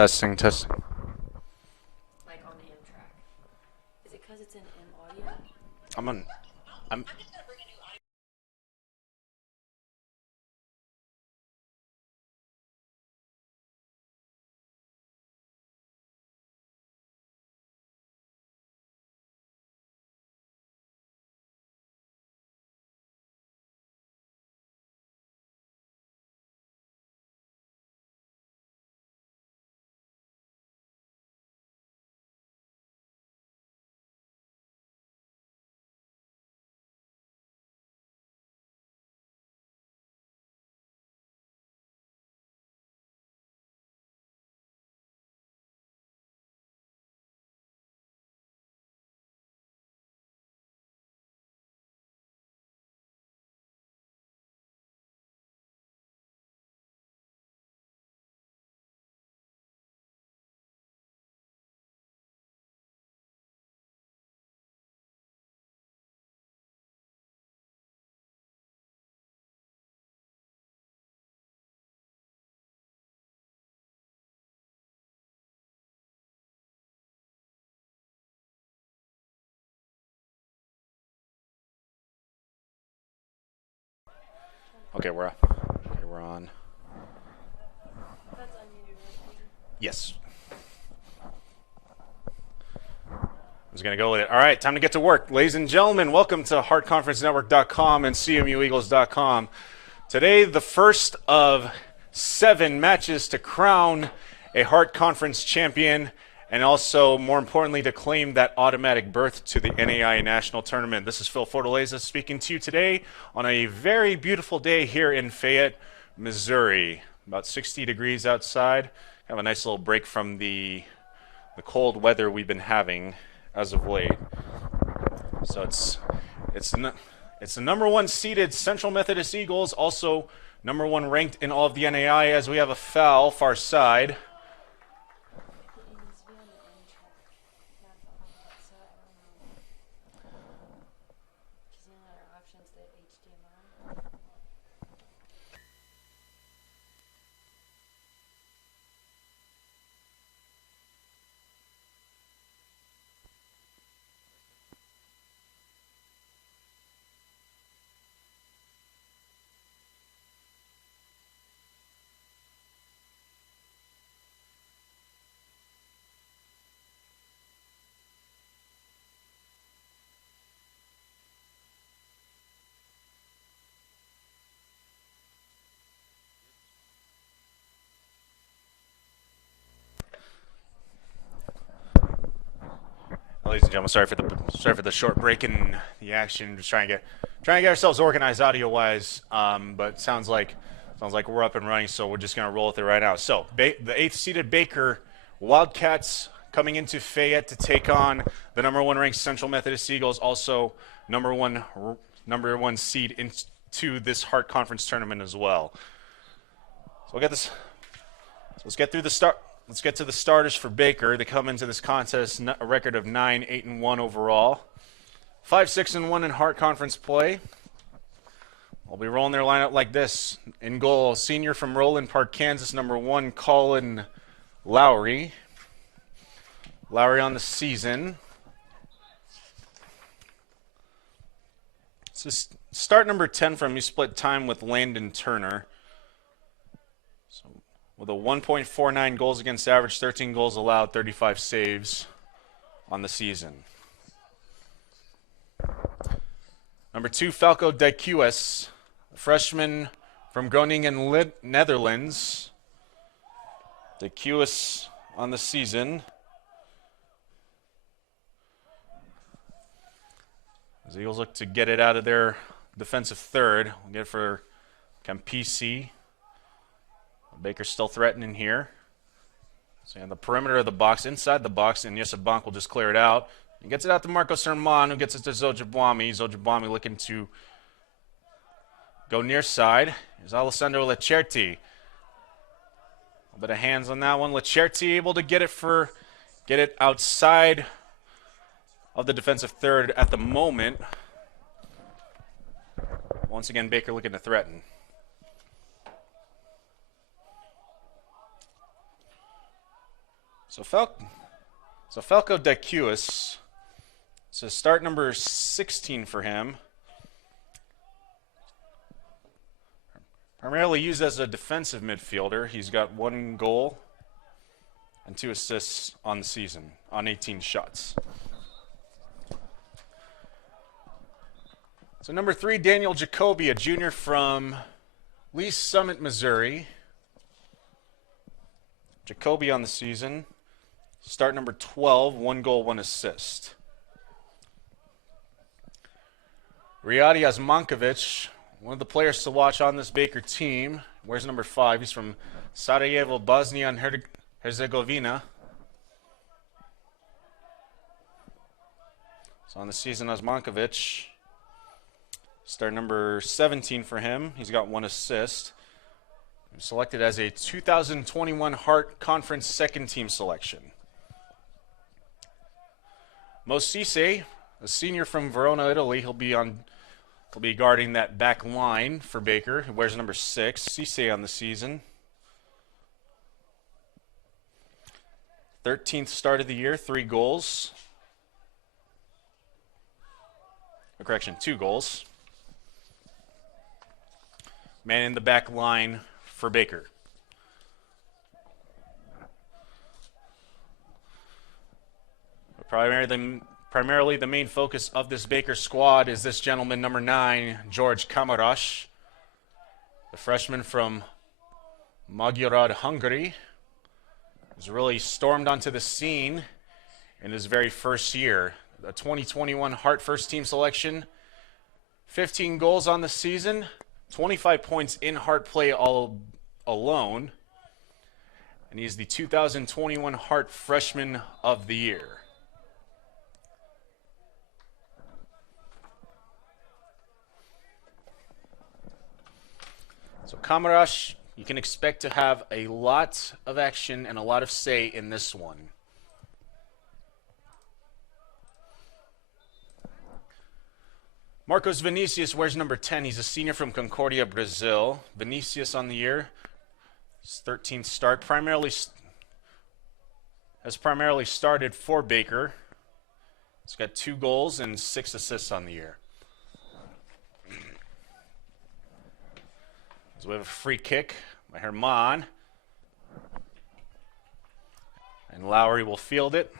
Testing, testing. Like on the M track. Is it because it's in M audio? I'm on. I'm. Okay, we're on. Okay, we're on. That's unmuted, right? Yes. I was going to go with it. All right, time to get to work. Ladies and gentlemen, welcome to HeartConferenceNetwork.com and CMUEagles.com. Today, the first of 7 matches to crown a Heart Conference champion and also, more importantly, to claim that automatic berth to the NAI National Tournament. This is Phil Fortaleza speaking to you today on a very beautiful day here in Fayette, Missouri. About 60 degrees outside. Have a nice little break from the cold weather we've been having as of late. So it's the number 1 seeded Central Methodist Eagles, also number 1 ranked in all of the NAI, as we have a foul far side. It needs to be on the M track, not the audio, so I don't know. Because the only other option is the HDMI. Ladies and gentlemen, sorry for the short break in the action. Just trying to get ourselves organized audio-wise, but sounds like we're up and running. So we're just gonna roll with it right now. So the 8th seeded Baker Wildcats coming into Fayette to take on the number 1 ranked Central Methodist Eagles, also number one seed into this Heart Conference tournament as well. So we'll get this. So let's get through the start. Let's get to the starters for Baker. They come into this contest a record of 9-8-1 overall, 5-6-1 in Heart Conference play. We'll be rolling their lineup like this. In goal, senior from Roland Park, Kansas, number 1, Colin Lowry. Lowry on the season. So start number 10 from you split time with Landon Turner. So with a 1.49 goals against average, 13 goals allowed, 35 saves on the season. Number 2, Falco Dijkhuis, freshman from Groningen, Netherlands. Dijkhuis on the season. The Eagles look to get it out of their defensive third. We'll get it for Campisi. Baker's still threatening here. So on the perimeter of the box, inside the box, and Yesabank will just clear it out. He gets it out to Marco Sermon, who gets it to Zojabwami. Zojabwami looking to go near side. Here's Alessandro Lecerti. A bit of hands on that one. Lecerti able to get it outside of the defensive third at the moment. Once again, Baker looking to threaten. So Falco Decuis. So start number 16 for him. Primarily used as a defensive midfielder. He's got 1 goal and 2 assists on the season on 18 shots. So number 3, Daniel Jacoby, a junior from Lee Summit, Missouri. Jacoby on the season. Start number 12, 1 goal, 1 assist. Riyadi Asmankovic, one of the players to watch on this Baker team. Wears number 5. He's from Sarajevo, Bosnia and Herzegovina. So on the season, Asmankovic. Start number 17 for him. He's got 1 assist. He was selected as a 2021 Hart Conference second team selection. Mo Cisse, a senior from Verona, Italy. He'll be guarding that back line for Baker. He wears number 6. Cisse on the season. 13th start of the year, 3 goals. Correction, 2 goals. Man in the back line for Baker. Primarily the main focus of this Baker squad is this gentleman, number 9, George Kamaras, the freshman from Magyarország, Hungary. He's really stormed onto the scene in his very first year. The 2021 Hart first team selection, 15 goals on the season, 25 points in Hart play all alone, and he's the 2021 Hart Freshman of the Year. So Kamaras, you can expect to have a lot of action and a lot of say in this one. Marcos Vinicius wears number 10. He's a senior from Concordia, Brazil. Vinicius on the year. His 13th start. Has primarily started for Baker. He's got 2 goals and 6 assists on the year. So we have a free kick by Herman. And Lowry will field it.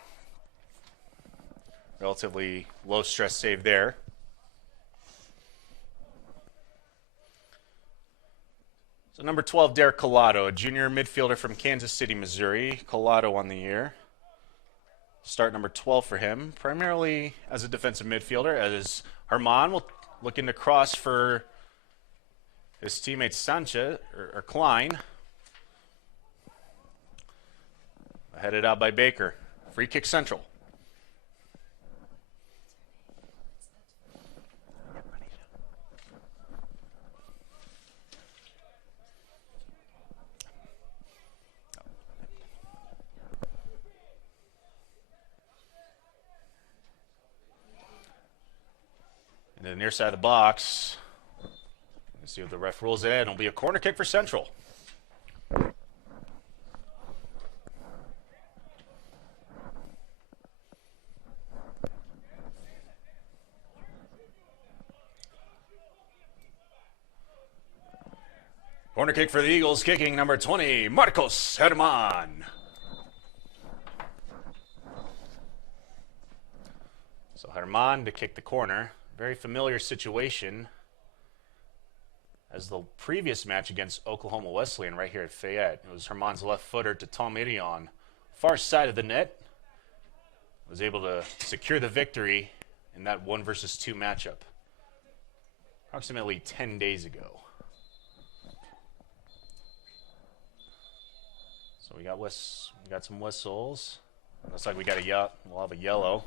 Relatively low stress save there. So number 12, Derek Collado, a junior midfielder from Kansas City, Missouri. Collado on the year. Start number 12 for him, primarily as a defensive midfielder, as Herman will looking to cross for his teammate Sanchez, or Klein. Headed out by Baker. Free kick central. And the near side of the box. Let's see what the ref rules it in. It'll be a corner kick for Central. Corner kick for the Eagles, kicking number 20, Marcos Herman. So Herman to kick the corner. Very familiar situation as the previous match against Oklahoma Wesleyan right here at Fayette. It was Herman's left footer to Tom Irion. Far side of the net. Was able to secure the victory in that 1 versus 2 matchup approximately 10 days ago. So we got some whistles. Looks like we'll have a yellow.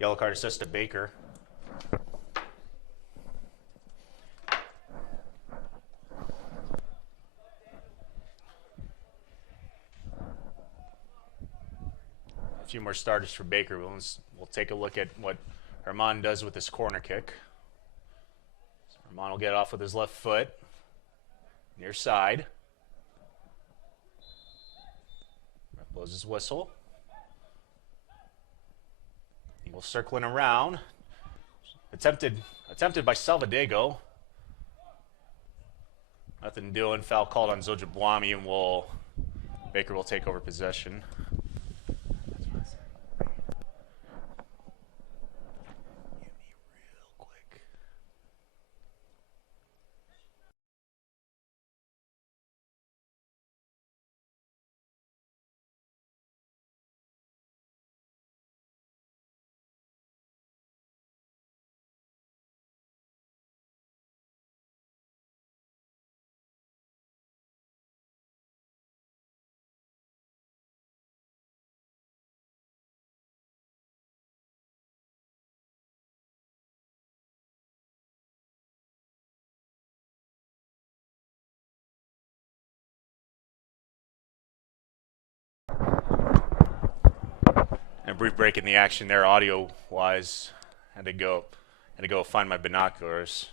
Yellow card assist to Baker. A few more starters for Baker. We'll take a look at what Herman does with his corner kick. So Herman will get off with his left foot. Near side. Blows his whistle. Eagles circling around. Attempted by Salvadego. Nothing doing. Foul called on Zojabwami, and Baker will take over possession. And a brief break in the action there, audio-wise. Had to go find my binoculars.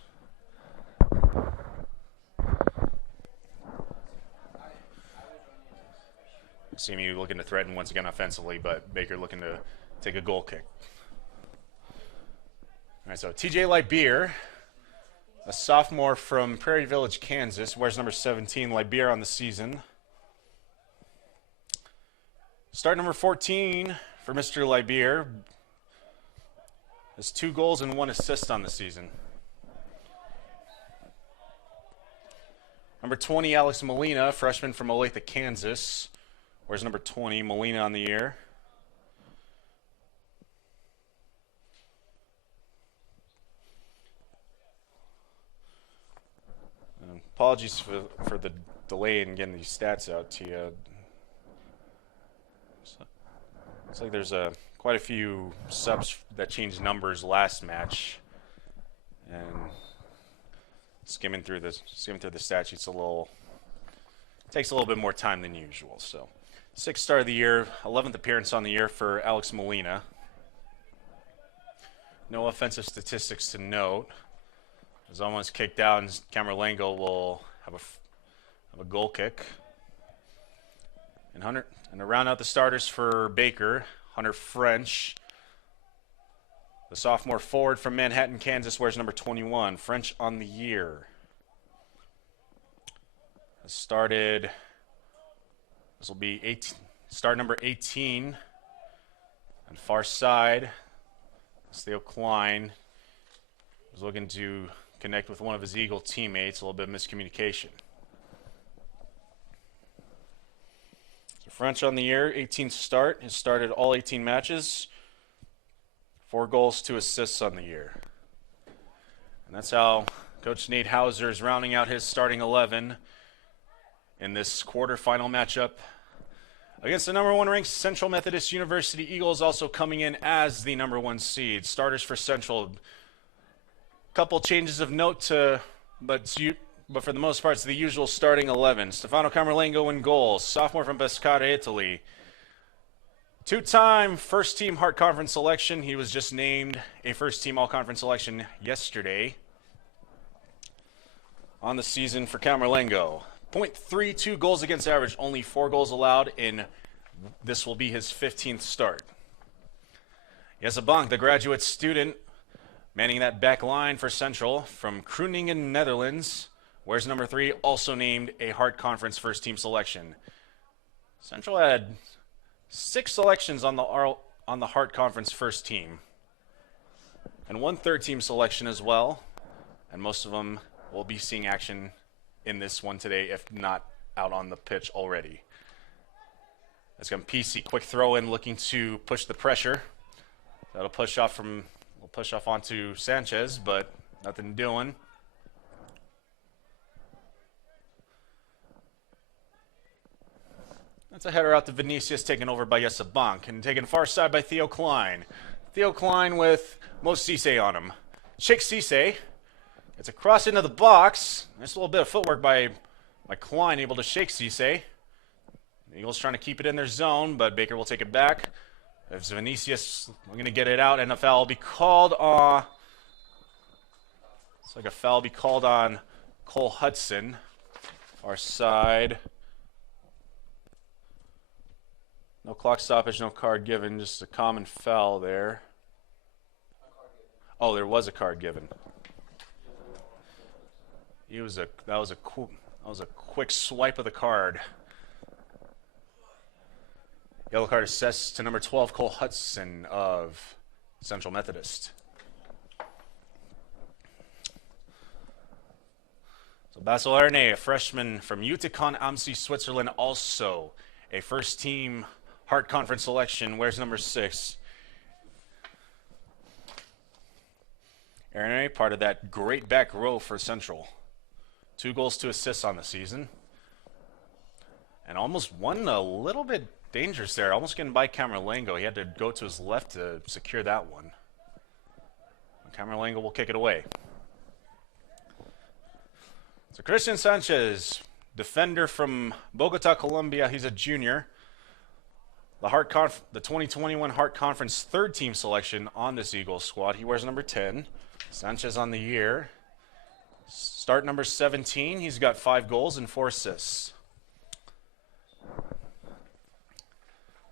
See me looking to threaten once again offensively, but Baker looking to take a goal kick. All right, so TJ Libeer, a sophomore from Prairie Village, Kansas, wears number 17, Libeer on the season. Start number 14 for Mr. Libeer. Has 2 goals and 1 assist on the season. Number 20, Alex Molina, freshman from Olathe, Kansas. Wears number 20, Molina on the year. Apologies for the delay in getting these stats out to you. Looks like there's quite a few subs that changed numbers last match, and skimming through the stat sheets takes a little bit more time than usual. So, 6th start of the year, 11th appearance on the year for Alex Molina. No offensive statistics to note. As almost kicked out, and Camerlengo will have a goal kick. And to round out the starters for Baker, Hunter French, the sophomore forward from Manhattan, Kansas, wears number 21. French on the year. This will be start number 18. On far side, Theo Klein was looking to connect with one of his Eagle teammates. A little bit of miscommunication. So French on the year, 18th start. Has started all 18 matches. 4 goals, 2 assists on the year. And that's how Coach Nate Hauser is rounding out his starting 11 in this quarterfinal matchup against the number 1 ranked Central Methodist University Eagles, also coming in as the number 1 seed. Starters for Central. Couple changes of note, but for the most part, it's the usual starting 11. Stefano Camerlengo in goals, sophomore from Pescara, Italy. 2-time first-team Hart Conference selection. He was just named a first-team All-Conference selection yesterday on the season for Camerlengo. .32 goals against average, only 4 goals allowed, and this will be his 15th start. Jezabank, the graduate student, manning that back line for Central from Groningen, Netherlands, wears number 3, also named a Hart Conference first-team selection. Central had 6 selections on the Hart Conference first team, and 1 third-team selection as well, and most of them will be seeing action in this one today, if not out on the pitch already. That's going PC, quick throw in, looking to push the pressure. That'll push off onto Sanchez, but nothing doing. That's a header out to Vinicius, taken over by Jezabank, and taken far side by Theo Klein. Theo Klein with Mo Cisse on him. Chick Cisse. It's a cross into the box. Nice little bit of footwork by Klein, able to shake Cisse. The Eagles trying to keep it in their zone, but Baker will take it back. There's Vinicius going to get it out, and a foul will be called on. It's like a foul will be called on Cole Hudson, our side. No clock stoppage, no card given, just a common foul there. Oh, there was a card given. That was a quick swipe of the card. Yellow card assessed to number 12, Cole Hudson of Central Methodist. So Basil Erne, a freshman from Uticon am See, Switzerland, also a first-team Hart Conference selection, wears number 6. Erne, part of that great back row for Central. 2 goals, 2 assists on the season. And almost one a little bit dangerous there, almost getting by Camerlengo. He had to go to his left to secure that one. Camerlengo will kick it away. So Christian Sanchez, defender from Bogota, Colombia. He's a junior. The 2021 Hart Conference third-team selection on this Eagles squad. He wears number 10. Sanchez on the year. Start number 17. He's got 5 goals and 4 assists.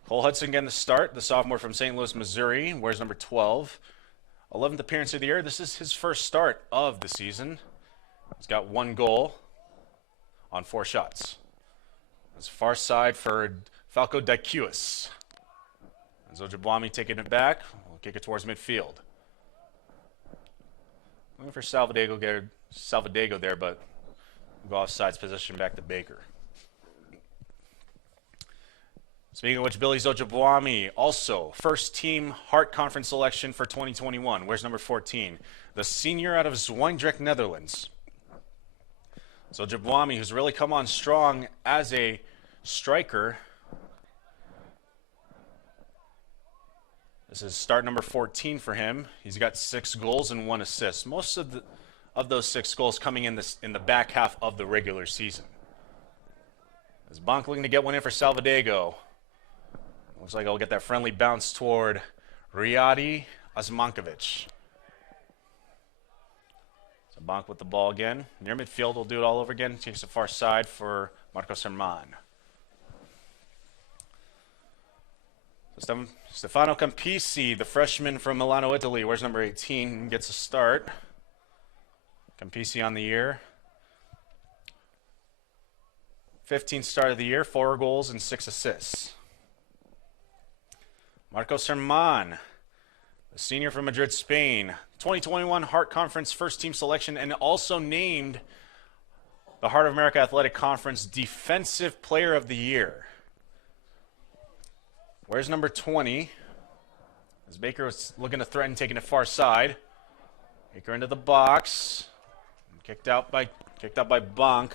Cole Hudson getting the start. The sophomore from St. Louis, Missouri. Wears number 12. 11th appearance of the year. This is his first start of the season. He's got 1 goal on 4 shots. That's far side for Falco Daikius. Zojabwami taking it back. We'll kick it towards midfield. Looking for Salvadego there, but we'll go offsides, position back to Baker. Speaking of which, Billy Zojabwami, also first-team Hart Conference selection for 2021. Where's number 14? The senior out of Zwijndrecht, Netherlands. Zojabwami, who's really come on strong as a striker. This is start number 14 for him. He's got 6 goals and 1 assist. Most of those 6 goals coming in the back half of the regular season. Is Bonk looking to get one in for Salvadego? Looks like I'll get that friendly bounce toward Riyadi Osmankovic. So Bonk with the ball again. Near midfield, we'll do it all over again. Takes the far side for Marcos Herman. Stefano Campisi, the freshman from Milano, Italy, wears number 18, gets a start. Campisi on the year. 15th start of the year, 4 goals and 6 assists. Marcos Herman, the senior from Madrid, Spain. 2021 Hart Conference first team selection and also named the Heart of America Athletic Conference Defensive Player of the Year. Where's number 20? As Baker was looking to threaten, taking it far side. Baker into the box. Kicked out by Bonk.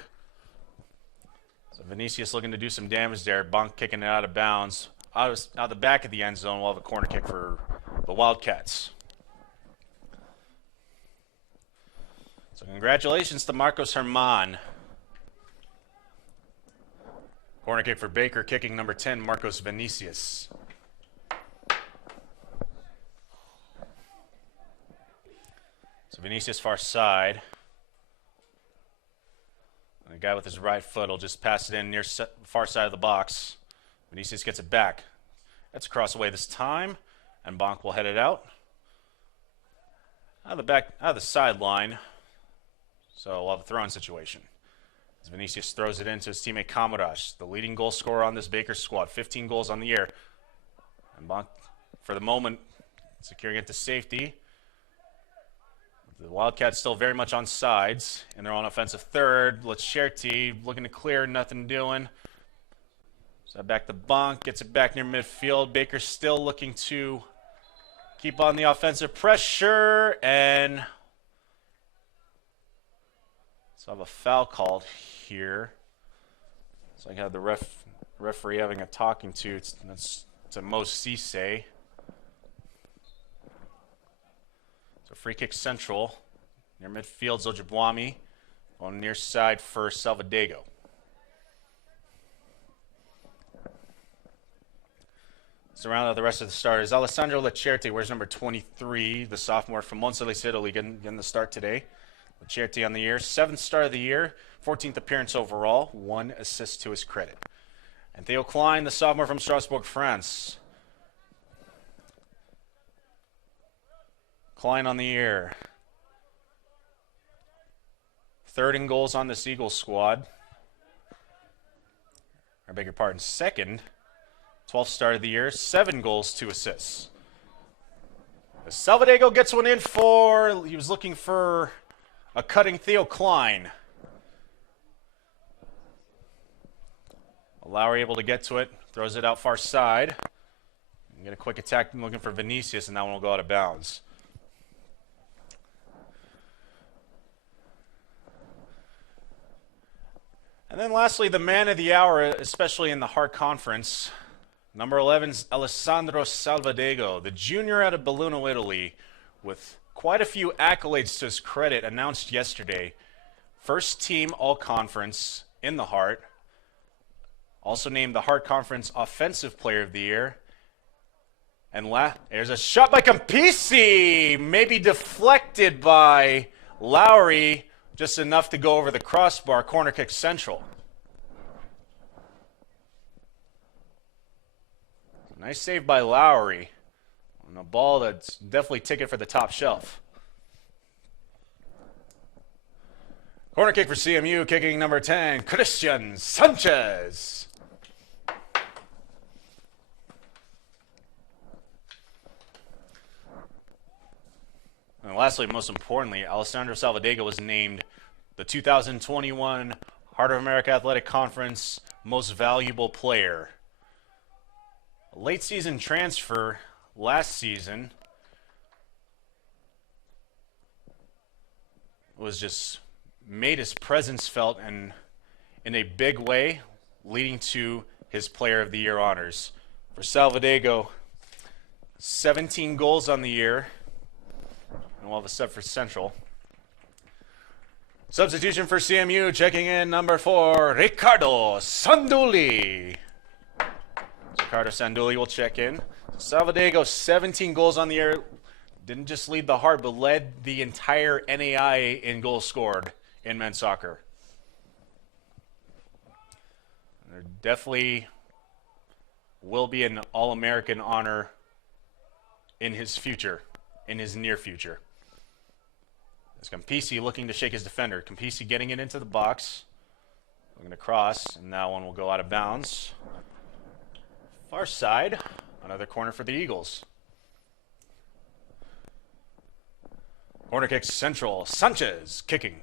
So Vinicius looking to do some damage there. Bonk kicking it out of bounds. Out the back of the end zone, we'll have a corner kick for the Wildcats. So congratulations to Marcos Herman. Corner kick for Baker, kicking number 10, Marcos Vinicius. So Vinicius far side. And the guy with his right foot will just pass it in near far side of the box. Vinicius gets it back. That's a cross away this time, and Bonk will head it out. Out of the sideline. So we'll have a throw-in situation. As Vinicius throws it into his teammate Kamaras, the leading goal scorer on this Baker squad, 15 goals on the year. And Bonk, for the moment, securing it to safety. The Wildcats still very much on sides, and they're on offensive third. Leccerti looking to clear, nothing doing. So back to Bonk, gets it back near midfield. Baker still looking to keep on the offensive pressure, and so I have a foul called here. So I have the referee having a talking to. It's Mo Cisse. So free kick Central. Near midfield, Zojabwami. On near side for Salvadego. So round out the rest of the starters. Alessandro Leccerti wears number 23, the sophomore from Moncelis, Italy, getting the start today. Leccerti on the year, 7th start of the year, 14th appearance overall, 1 assist to his credit. And Theo Klein, the sophomore from Strasbourg, France. Klein on the year. Third in goals on this Eagles squad. I beg your pardon, second. 12th start of the year, 7 goals, 2 assists. As Salvadego gets one in for, he was looking for a cutting Theo Klein. Lowry able to get to it, throws it out far side. Get a quick attack looking for Vinicius, and that one will go out of bounds. And then lastly, the man of the hour, especially in the Hart Conference, number 11's Alessandro Salvadego, the junior out of Belluno, Italy, with quite a few accolades to his credit, announced yesterday. First team All-Conference in the Hart. Also named the Hart Conference Offensive Player of the Year. And there's a shot by Campisi, maybe deflected by Lowry, just enough to go over the crossbar. Corner kick central. Nice save by Lowry on a ball that's definitely ticket for the top shelf. Corner kick for CMU, kicking number 10, Christian Sanchez. And lastly, most importantly, Alessandro Salvadego was named the 2021 Heart of America Athletic Conference Most Valuable Player. A late season transfer last season was just made his presence felt and in a big way, leading to his Player of the Year honors. For Salvadego, 17 goals on the year. And we'll have a sub for Central. Substitution for CMU, checking in number 4, Ricardo Sanduli. Ricardo Sanduli will check in. Salvadego, 17 goals on the year. Didn't just lead the Heart, but led the entire NAI in goals scored in men's soccer. There definitely will be an All-American honor in his future, in his near future. It's Campisi looking to shake his defender. Campisi getting it into the box. Looking to cross, and that one will go out of bounds. Far side, another corner for the Eagles. Corner kick central, Sanchez kicking.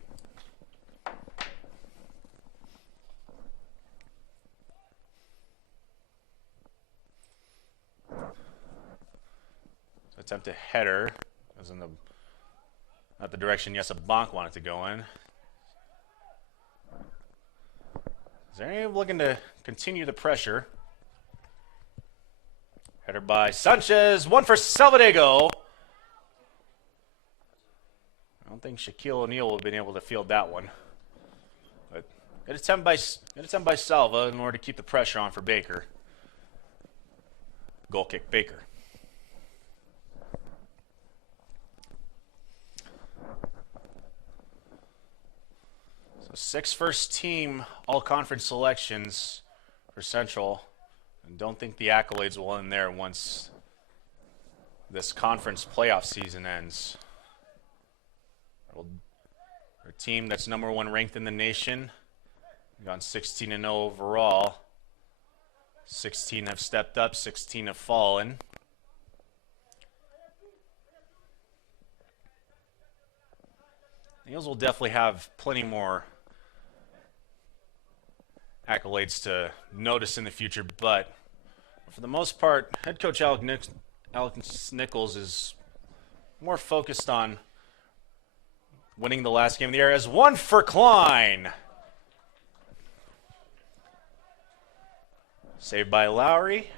Attempted header. Was in the not the direction Bonk wanted to go in. Is there anyone looking to continue the pressure? Header by Sanchez. One for Salvadego. I don't think Shaquille O'Neal would have been able to field that one. But good attempt by Salva in order to keep the pressure on for Baker. Goal kick Baker. So 6 first team all-conference selections for Central. And don't think the accolades will end there once this conference playoff season ends. Our team that's number 1 ranked in the nation, gone 16-0 overall. 16 have stepped up, 16 have fallen. The Eagles will definitely have plenty more accolades to notice in the future, but for the most part, head coach Alex Nichols is more focused on winning the last game of the year. As one for Klein. Saved by Lowry.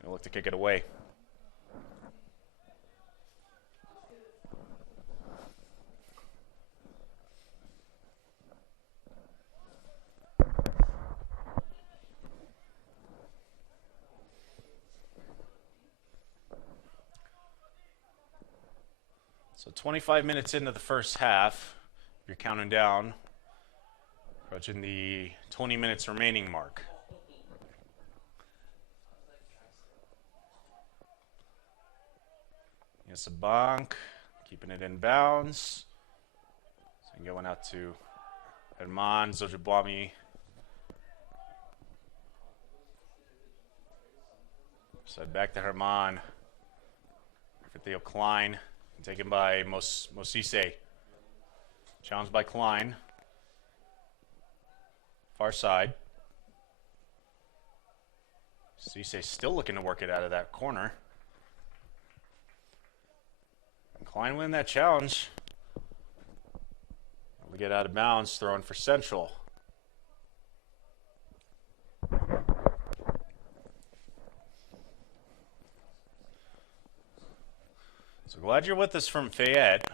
He'll look to kick it away. So 25 minutes into the first half, you're counting down. Approaching the 20 minutes remaining mark. Yes, a bonk, keeping it in bounds. So going out to Herman Zojabwami. So back to Herman. For Theo Klein. Taken by Mosise. Challenged by Klein. Far side. Mosise still looking to work it out of that corner. And Klein win that challenge. We get out of bounds, throwing for Central. So glad you're with us from Fayette.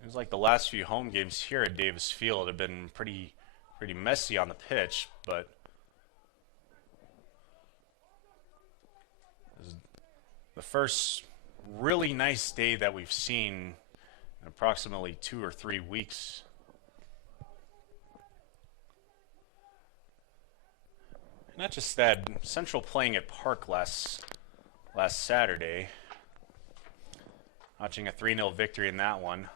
It was like the last few home games here at Davis Field have been pretty messy on the pitch, but this is the first really nice day that we've seen in approximately 2 or 3 weeks. Not just that, Central playing at Park last Saturday, notching a 3-0 victory in that one.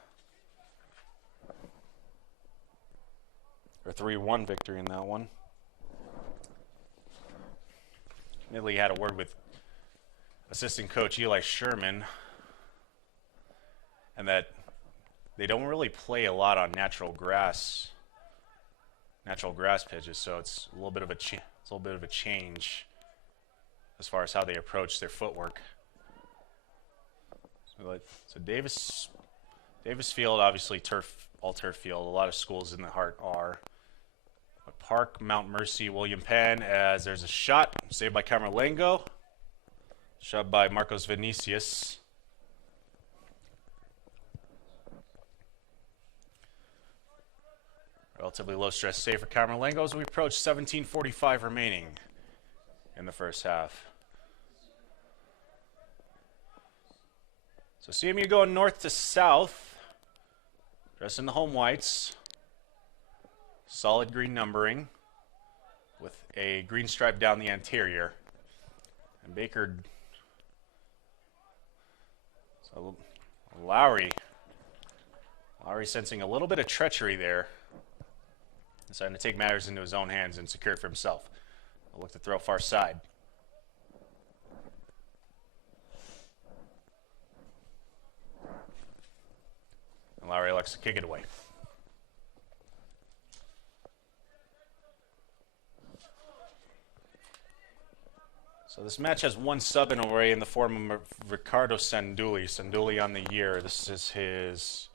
Or 3-1 victory in that one. Admittedly had a word with assistant coach Eli Sherman, and that they don't really play a lot on natural grass pitches, so it's a little bit of a change as far as how they approach their footwork. So Davis Field, obviously all turf field. A lot of schools in the heart are. But Park, Mount Mercy, William Penn, as there's a shot saved by Camerlengo. Shot by Marcos Vinicius. Relatively low stress save for Camerlengo as we approach 17:45 remaining in the first half. So CMU going north to south, dressed in the home whites. Solid green numbering with a green stripe down the anterior. And Baker, so Lowry sensing a little bit of treachery there. Deciding to take matters into his own hands and secure it for himself. I'll look to throw far side. And Lowry likes to kick it away. So this match has one sub in a way in the form of Ricardo Sanduli. Sanduli on the year. This is his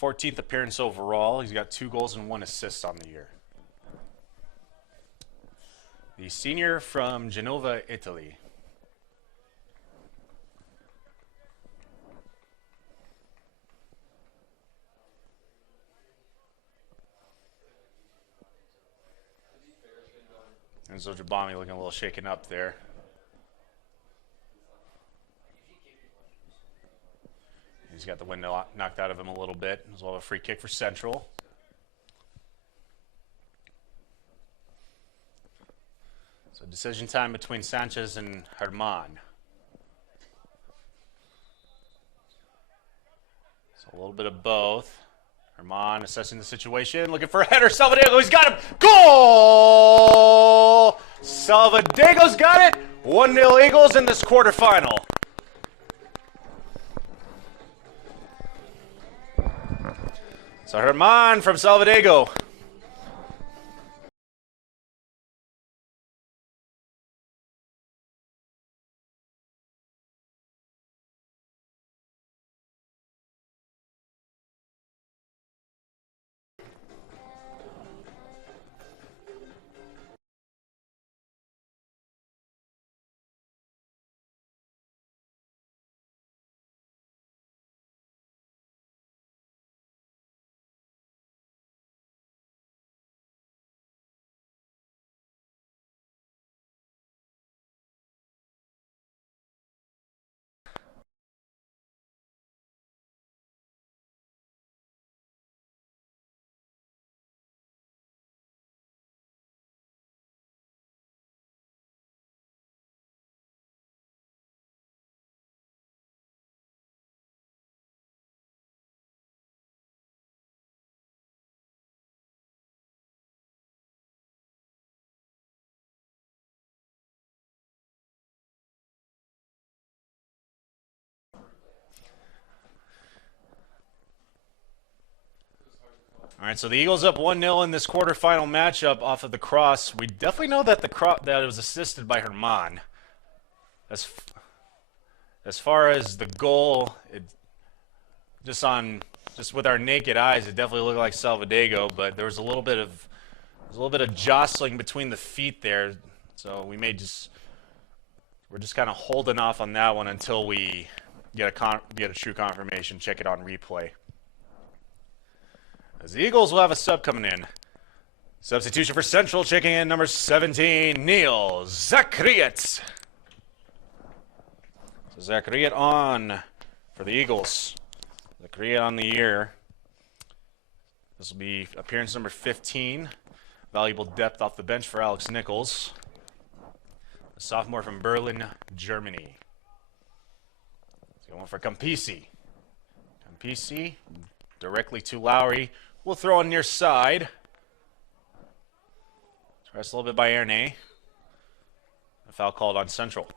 14th appearance overall. He's got 2 goals and 1 assist on the year. The senior from Genova, Italy. And Zojabami looking a little shaken up there. He's got the wind knocked out of him a little bit, as well as a free kick for Central. So decision time between Sanchez and Herman. So a little bit of both. Herman assessing the situation, looking for a header. Salvadego, he's got him. Goal! Salvadego's got it. 1-0 Eagles in this quarterfinal. So Herman from Salvadego. All right, so the Eagles up 1-0 in this quarterfinal matchup off of the cross. We definitely know that that it was assisted by Herman. As as far as the goal, just with our naked eyes, it definitely looked like Salvadego, but there was a little bit of jostling between the feet there, so we're just kind of holding off on that one until we get a true confirmation, check it on replay. As the Eagles will have a sub coming in. Substitution for Central, checking in number 17, Neil Zakriet. So Zakriet on for the Eagles. Zakriet on the year. This will be appearance number 15. Valuable depth off the bench for Alex Nichols. A sophomore from Berlin, Germany. Let's go one for Campisi. Campisi directly to Lowry. We'll throw on near side. Pressed a little bit by Ernay. A foul called on Central.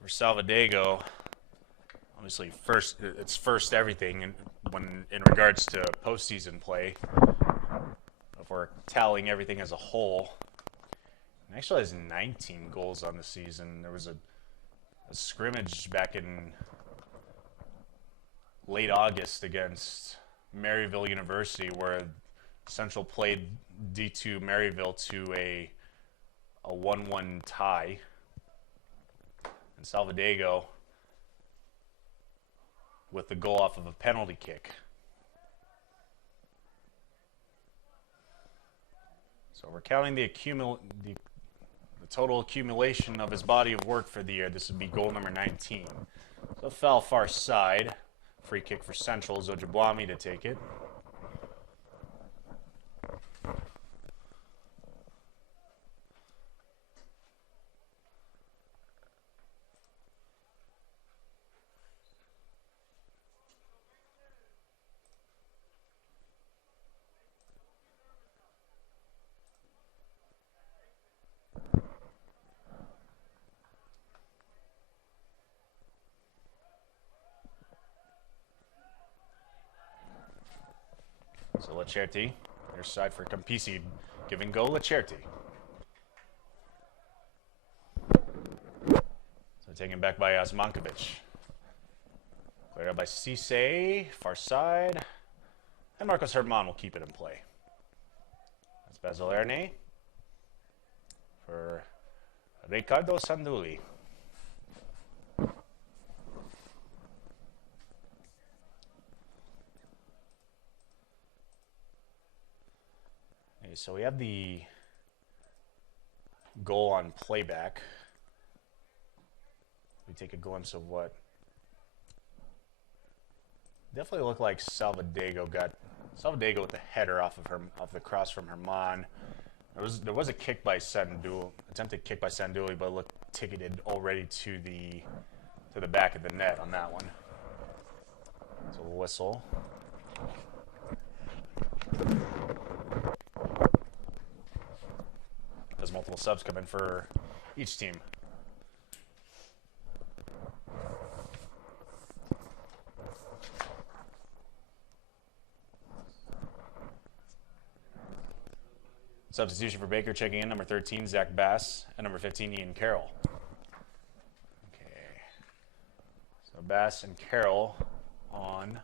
For Salvadego, obviously it's first everything in regards to postseason play. If we're tallying everything as a whole, it actually has 19 goals on the season. There was a scrimmage back in late August against Maryville University where Central played D2 Maryville to a 1-1 tie. And Salvadego with the goal off of a penalty kick. So we're counting the total accumulation of his body of work for the year. This would be goal number 19. So foul far side. Free kick for Central. Zojabwami to take it. So Lacerti, their side for Campisi, giving go Lacerti. So taken back by Osmankovic. Cleared out by Cisse, far side. And Marcos Herman will keep it in play. That's Basil Ernay for Ricardo Sanduli. So we have the goal on playback. We take a glimpse of what definitely looked like Salvadego with the header off the cross from Herman. There was a kick by Sanduli, attempted kick by Sanduli, but it looked ticketed already to the back of the net on that one. So a whistle. There's multiple subs come in for each team. Substitution for Baker checking in, number 13, Zach Bass, and number 15, Ian Carroll. Okay. So Bass and Carroll on.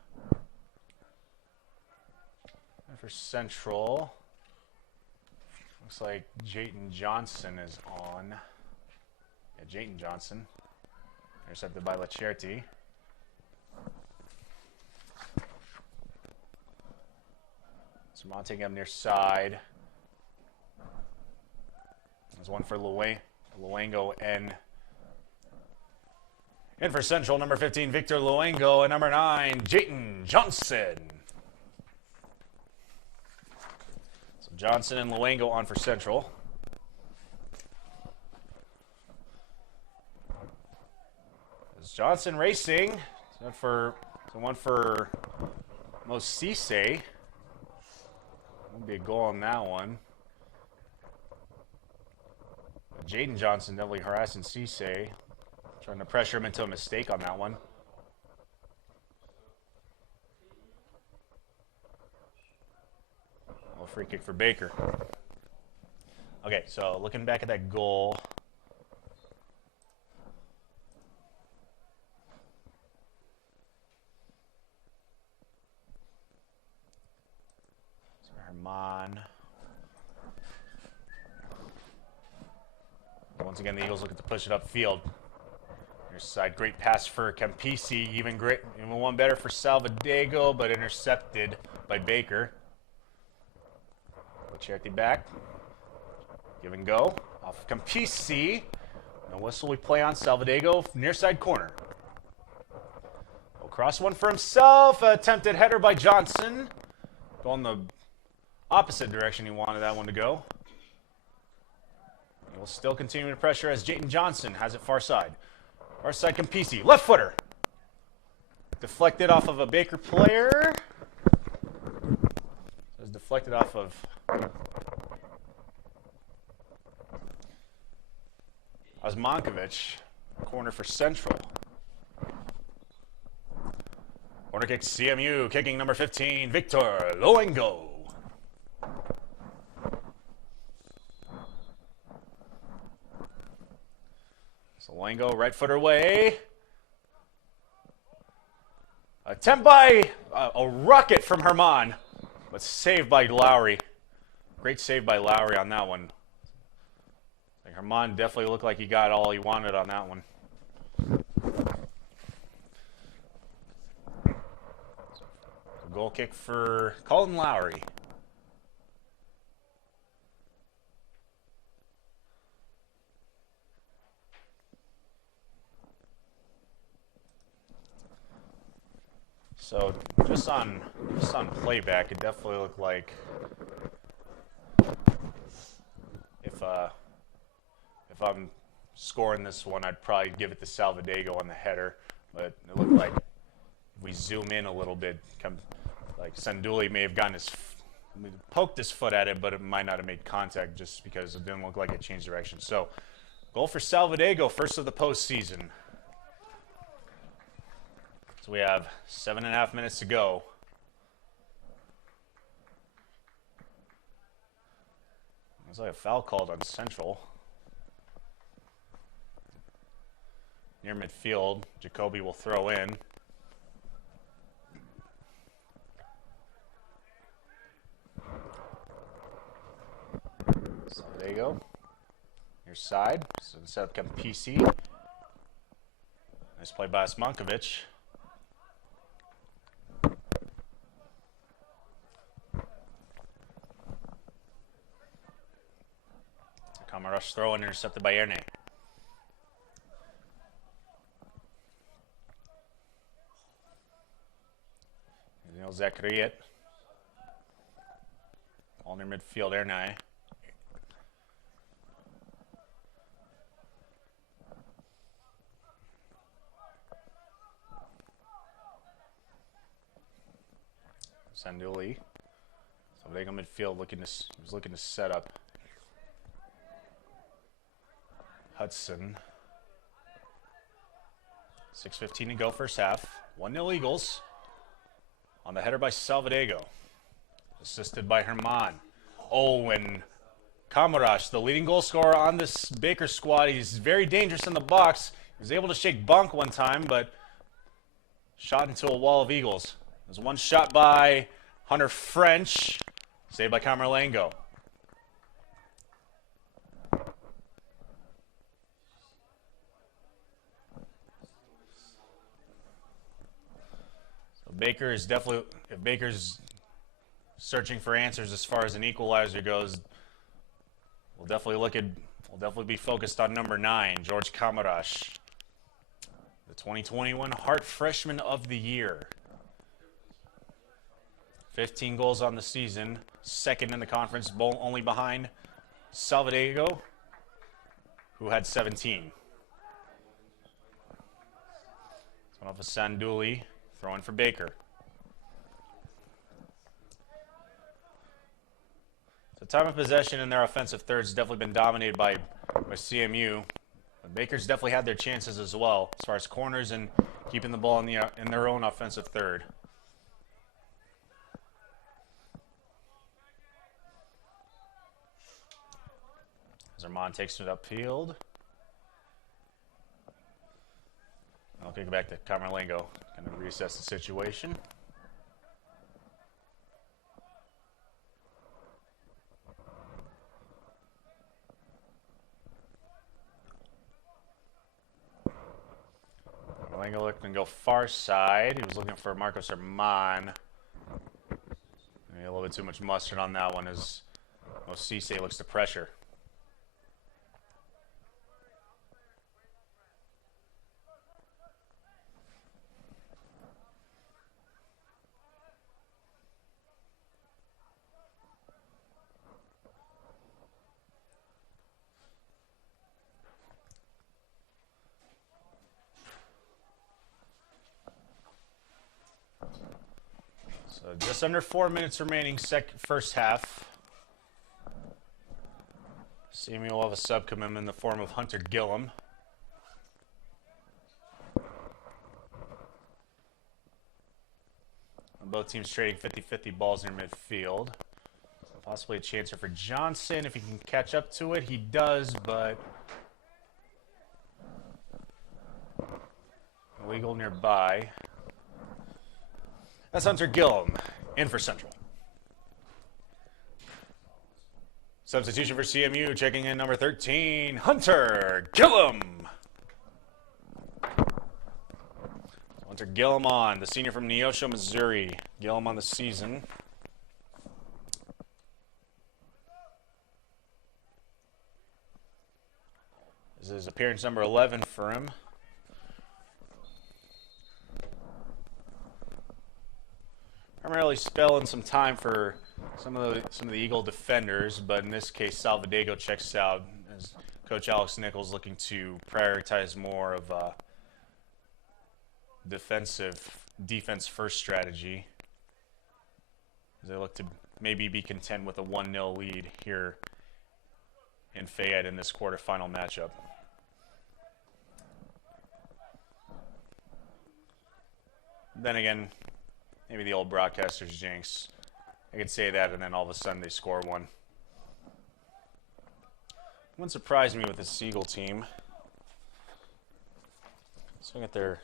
And for Central, looks like Jayton Johnson is on. Yeah, Jayton Johnson. Intercepted by Lacerti. So Montague up near side. There's one for Luengo and In for Central, number 15, Victor Luengo, and number 9, Jayton Johnson. So Johnson and Luengo on for Central. Is Johnson racing? One for Most Cisse. Won't be a goal on that one. Jayton Johnson definitely harassing Cisse. Trying to pressure him into a mistake on that one. A free kick for Baker. Okay, so looking back at that goal. So Herman. Once again, the Eagles looking to push it upfield. Near side, great pass for Campisi, even one better for Salvadego, but intercepted by Baker. Charity back. Give and go. Off Campisi. No whistle, we play on Salvadego, near side corner. Cross one for himself. Attempted header by Johnson. Going the opposite direction he wanted that one to go. He will still continue to pressure as Jayton Johnson has it far side. Far side Campisi. Left footer. Deflected off of a Baker player. It was deflected off of Osmankovic. Corner for Central. Corner kick CMU. Kicking number 15, Victor Luengo. So Luengo, right footer away. Attempt by a rocket from Herman, but saved by Lowry. Great save by Lowry on that one. Herman definitely looked like he got all he wanted on that one. So goal kick for Colin Lowry. So just on playback, it definitely looked like if I'm scoring this one, I'd probably give it to Salvadego on the header. But it looked like if we zoom in a little bit, like Sanduli may have poked his foot at it, but it might not have made contact just because it didn't look like it changed direction. So goal for Salvadego, first of the postseason. So we have 7.5 minutes to go. Looks like a foul called on Central. Near midfield, Jacoby will throw in. So there you go. Near side. So set up Campisi. Nice play by Osmankovic. Kamarash throw and intercepted by Erne. Zakariet. All near midfield, Erne. Sanduli. So they go midfield was looking to set up Hudson. 6:15 to go first half. 1-0 Eagles. On the header by Salvadego. Assisted by Herman. Oh, and Kamarash, the leading goal scorer on this Baker squad. He's very dangerous in the box. He was able to shake bunk one time, but shot into a wall of Eagles. There's one shot by Hunter French. Saved by Camerlengo. Baker is definitely, if Baker's searching for answers as far as an equalizer goes, we'll definitely be focused on number 9, George Kamarash. the 2021 Hart Freshman of the Year. 15 goals on the season, second in the conference, only behind Salvadego, who had 17. Son of a Sanduli, throwing for Baker. So time of possession in their offensive thirds has definitely been dominated by CMU. But Baker's definitely had their chances as well, as far as corners and keeping the ball in their own offensive third. Zerman takes it upfield. I'll kick it back to Camerlengo. Going to reassess the situation. Camerlengo looking to go far side. He was looking for Marcos Zerman. Maybe a little bit too much mustard on that one as Cisse looks to pressure. So just under 4 minutes remaining, first half. CMU will have a sub come in the form of Hunter Gillum. Both teams trading 50-50 balls near midfield. So possibly a chance here for Johnson if he can catch up to it. He does, but illegal nearby. That's Hunter Gillum in for Central. Substitution for CMU, checking in number 13, Hunter Gillum. Hunter Gillum on, the senior from Neosho, Missouri. Gillum on the season. This is appearance number 11 for him. Primarily spelling some time for some of the Eagle defenders, but in this case, Salvadego checks out as Coach Alex Nichols looking to prioritize more of a defense first strategy. As they look to maybe be content with a 1-0 lead here in Fayette in this quarterfinal matchup. Then again, maybe the old broadcaster's jinx. I could say that, and then all of a sudden they score one. Wouldn't surprise me with the Seagull team. Let's look at their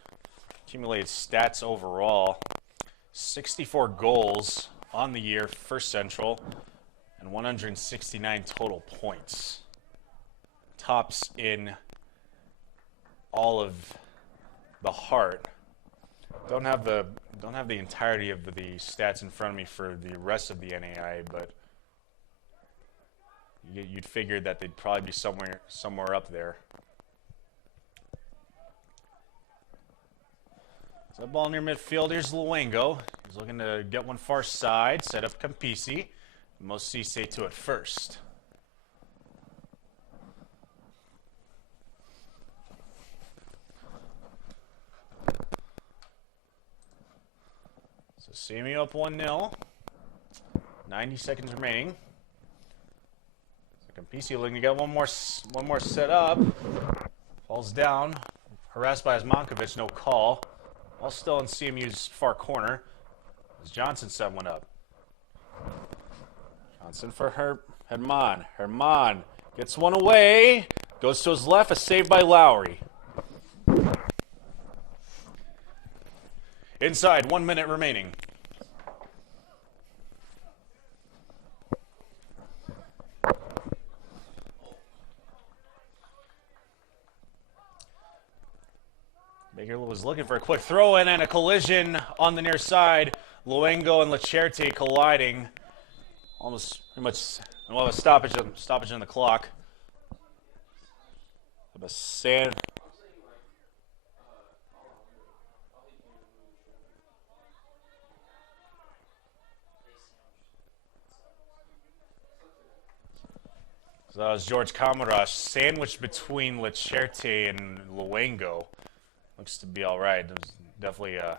accumulated stats overall. 64 goals on the year for Central, and 169 total points. Tops in all of the Heart. Don't have the entirety of the stats in front of me for the rest of the NAI, but you'd figure that they'd probably be somewhere up there. So that ball near midfield. Here's Luengo. He's looking to get one far side, set up Campisi. Most Cisse to it first. So CMU up 1-0. 90 seconds remaining. So Campisi looking to get one more set up. Falls down. Harassed by Osmankovic, no call. All still in CMU's far corner. As Johnson set one up. Johnson for Herman. Herman gets one away. Goes to his left. A save by Lowry. Inside, 1 minute remaining. Baker was looking for a quick throw in and a collision on the near side. Luengo and Lacherte colliding. Almost pretty much, and we'll have a stoppage on the clock. So that was George Camarash sandwiched between Lacherte and Luengo. Looks to be all right. There's definitely a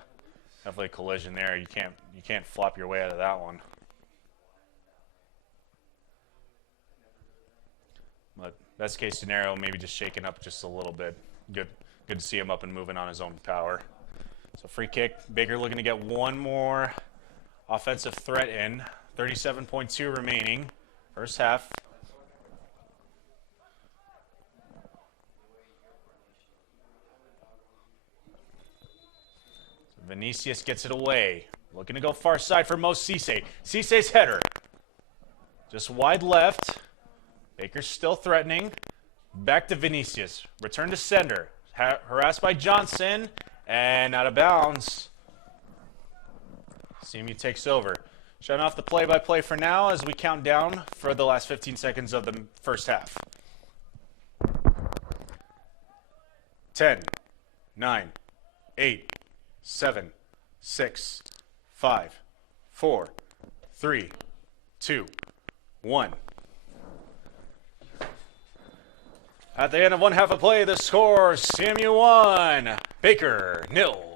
collision there. You can't flop your way out of that one. But best case scenario, maybe just shaking up just a little bit. Good to see him up and moving on his own power. So free kick. Baker looking to get one more offensive threat in. 37.2 remaining. First half. So Vinicius gets it away. Looking to go far side for Mo Cisse. Cisse's header. Just wide left. Baker's still threatening. Back to Vinicius. Return to sender. Harassed by Johnson. And out of bounds. CMU takes over. Shutting off the play-by-play for now as we count down for the last 15 seconds of the first half. 10, 9, 8, 7, 6, 5, 4, 3, 2, 1. At the end of one half of play, the score, CMU 1, Baker 0.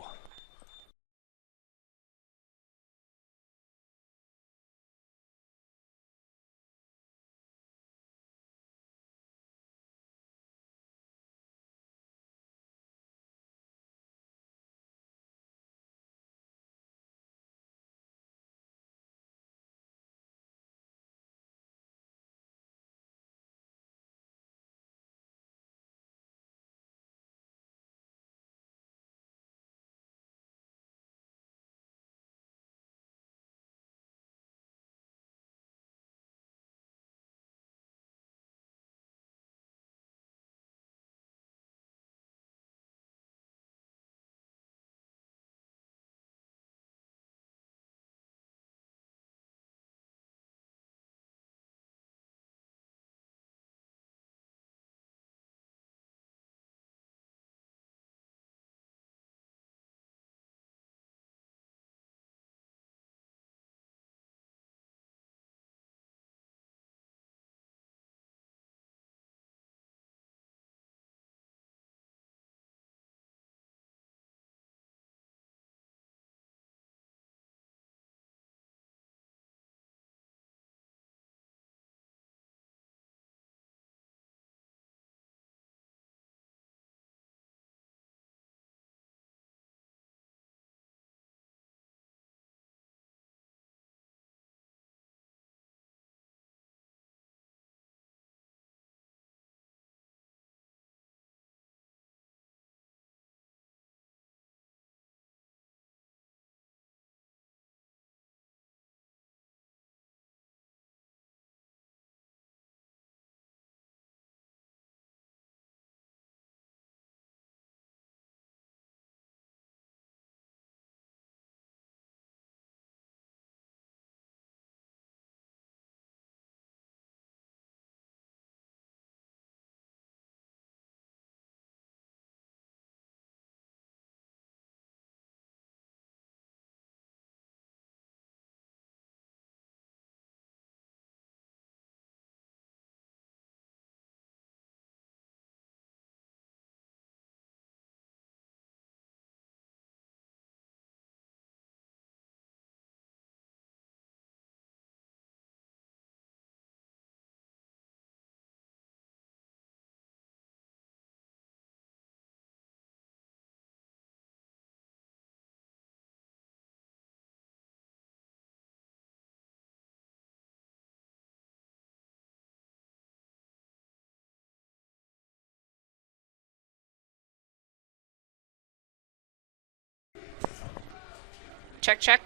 Check, check.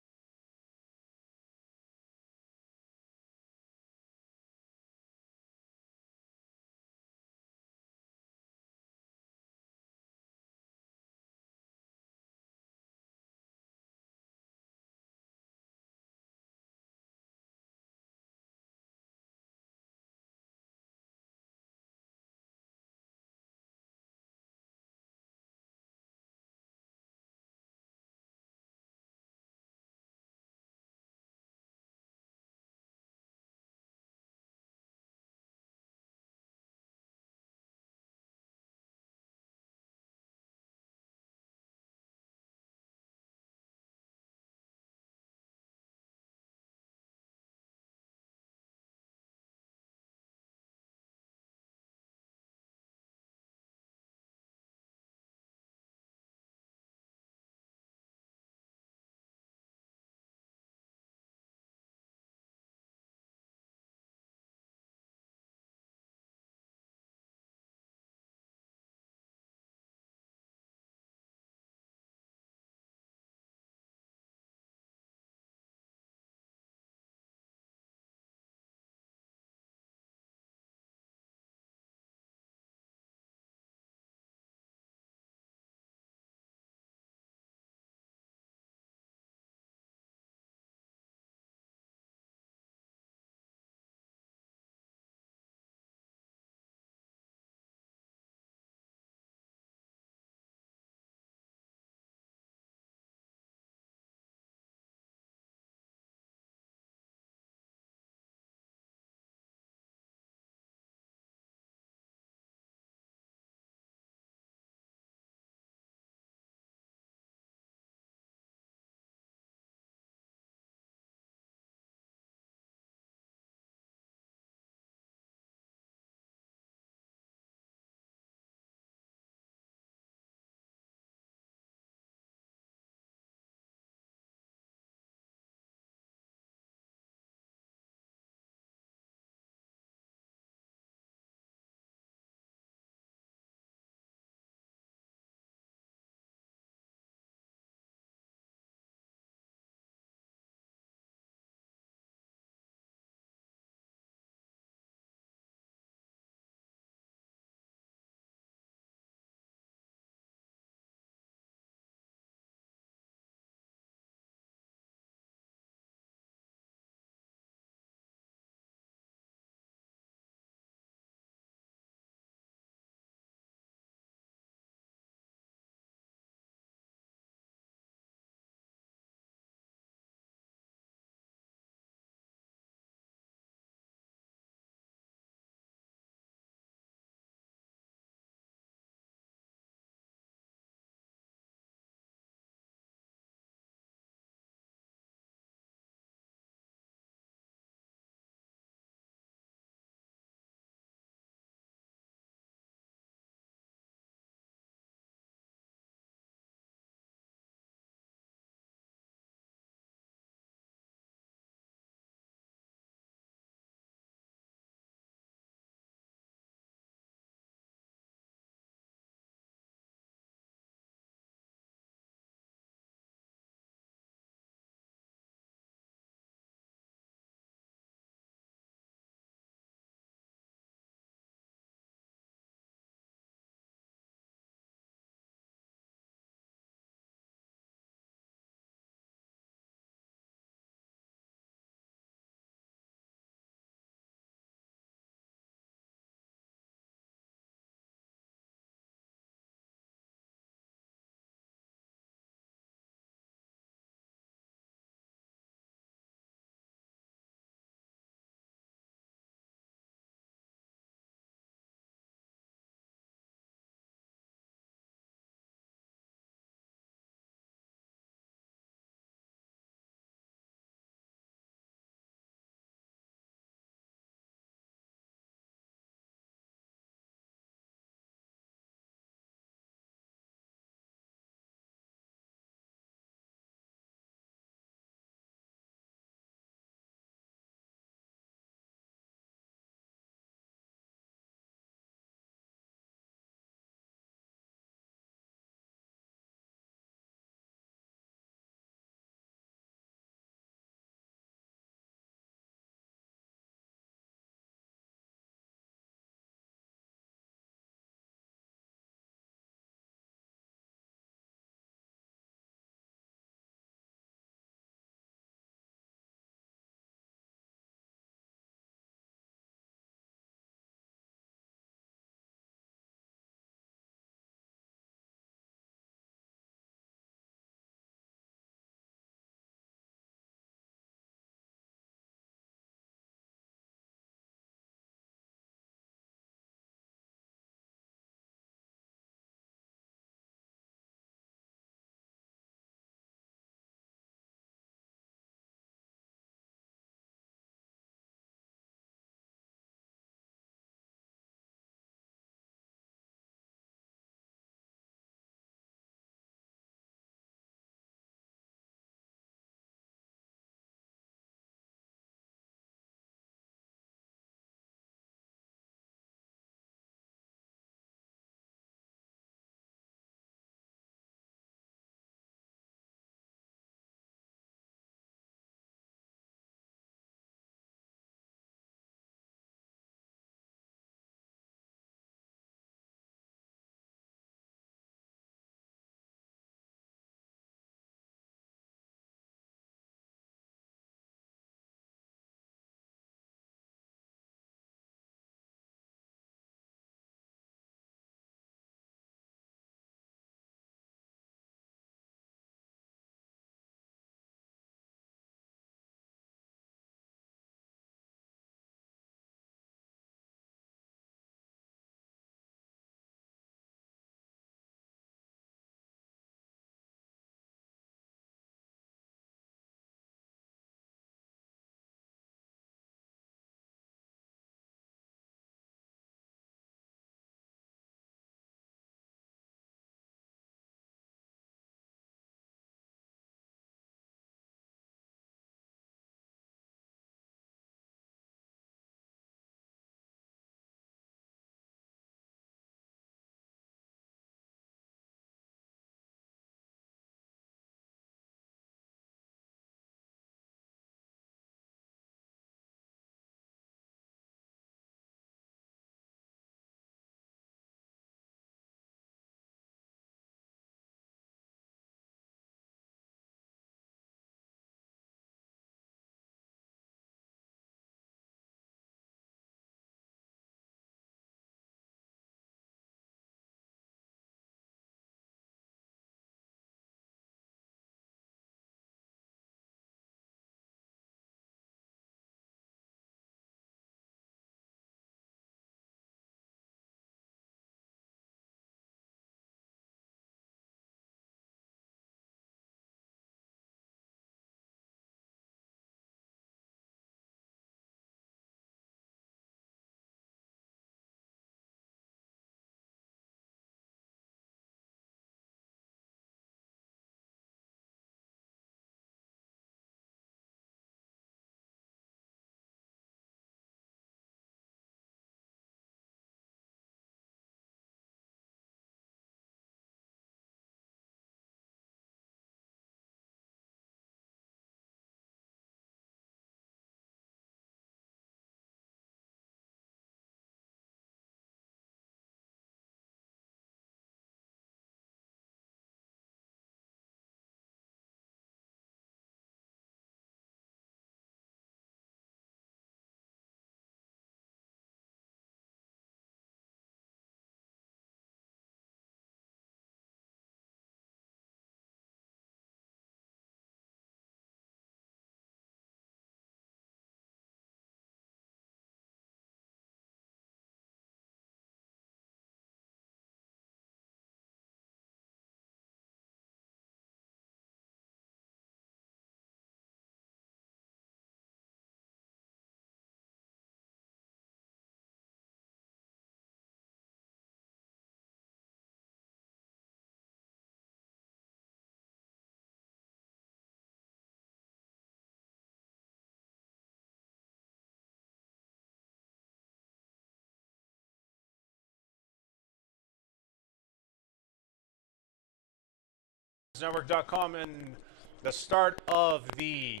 Network.com and the start of the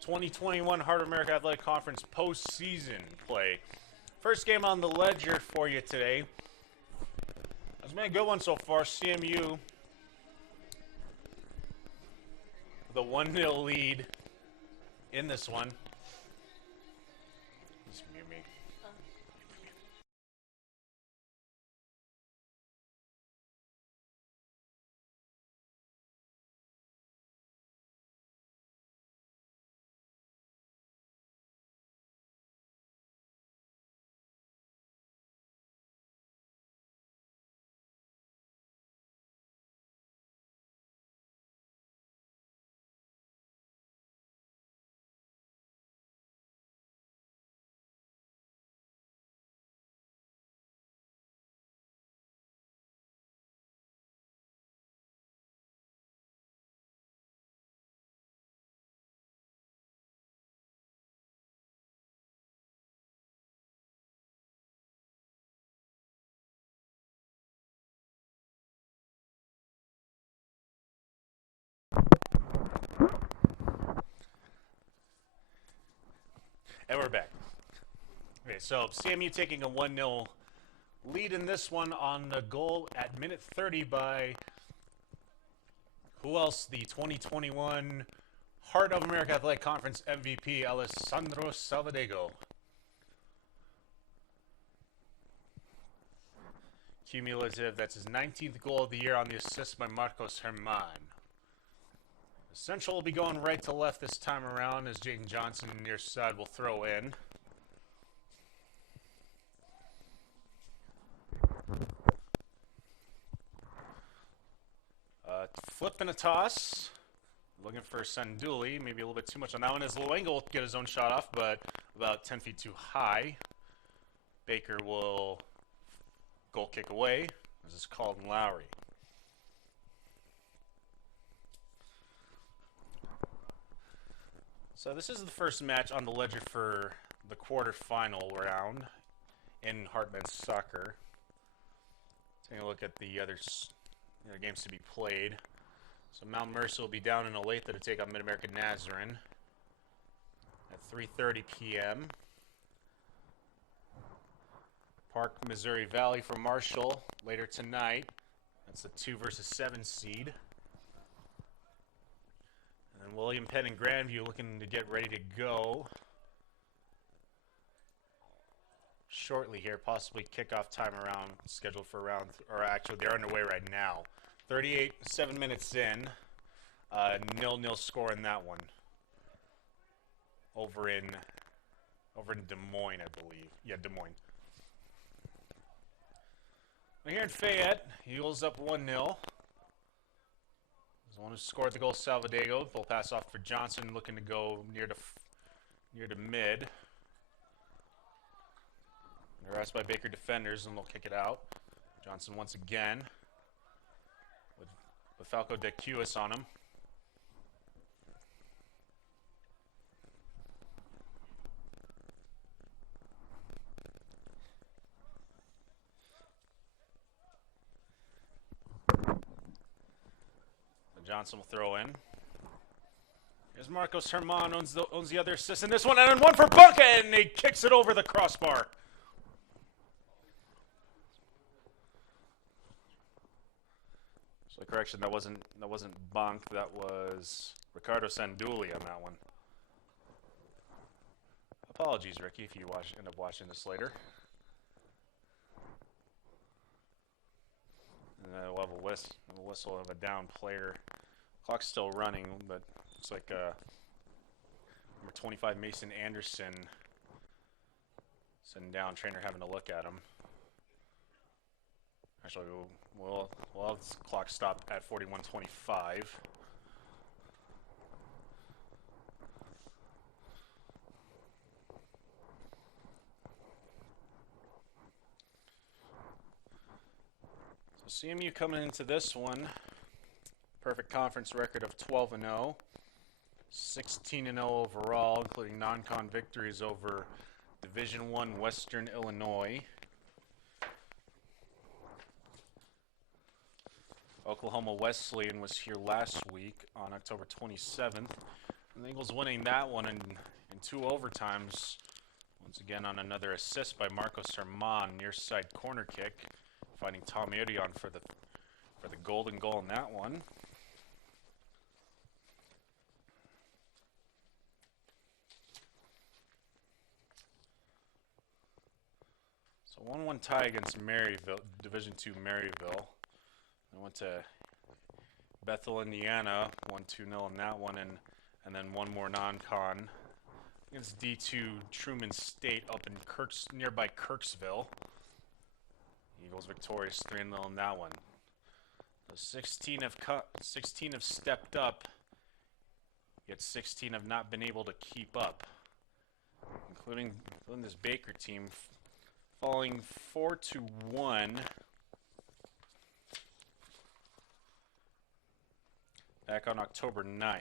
2021 Heart of America Athletic Conference postseason play. First game on the ledger for you today. It's been a good one so far. CMU, the 1-0 lead in this one. Just mute me. And we're back. Okay, so CMU taking a 1-0 lead in this one on the goal at minute 30 by who else? The 2021 Heart of America Athletic Conference MVP, Alessandro Salvadego. Cumulative, that's his 19th goal of the year on the assist by Marcos Herman. Central will be going right to left this time around as Jaden Johnson near side will throw in. Flipping a toss. Looking for Sanduli. Maybe a little bit too much on that one as Luengo will get his own shot off, but about 10 feet too high. Baker will goal kick away. This is Colin Lowry. So this is the first match on the ledger for the quarterfinal round in Heartland Soccer. Taking a look at the other games to be played. So Mount Mercy will be down in Olathe to take on Mid-America Nazarene at 3:30 p.m. Park, Missouri Valley for Marshall later tonight. That's the 2 versus 7 seed. And William Penn and Grandview looking to get ready to go shortly here. Possibly kickoff time around scheduled for around, or actually they're underway right now. 7 minutes in, 0-0 score in that one. Over in Des Moines, I believe. Yeah, Des Moines. Here in Fayette, Eagles up 1-0. The one who scored the goal, Salvadego. Full pass off for Johnson, looking to go near to mid. Harassed by Baker defenders, and they'll kick it out. Johnson once again with Falco Decuis on him. Johnson will throw in. Here's Marcos Herman, owns the other assist in this one, and then one for Bunka, and he kicks it over the crossbar. So correction, that wasn't Bunk, that was Ricardo Sanduli on that one. Apologies, Ricky, if you end up watching this later. And then we'll have a whistle of a down player. Clock's still running, but looks like number 25 Mason Anderson sitting down, trainer having a look at him. Actually, we'll have this clock stop at 41:25. So CMU coming into this one, perfect conference record of 12-0, 16-0 overall, including non-con victories over Division I Western Illinois. Oklahoma Wesleyan was here last week on October 27th. And the Eagles winning that one in 2 overtimes. Once again on another assist by Marcos Herman, near side corner kick, finding Tommy Odion for the golden goal in that one. So 1-1 tie against Maryville, Division II Maryville. I went to Bethel, Indiana, won 2-0 in that one, and then one more non-con against D2 Truman State up in nearby Kirksville. Eagles victorious 3-0 in that one. So 16 have stepped up, yet 16 have not been able to keep up, including this Baker team falling 4-1 back on October 9th.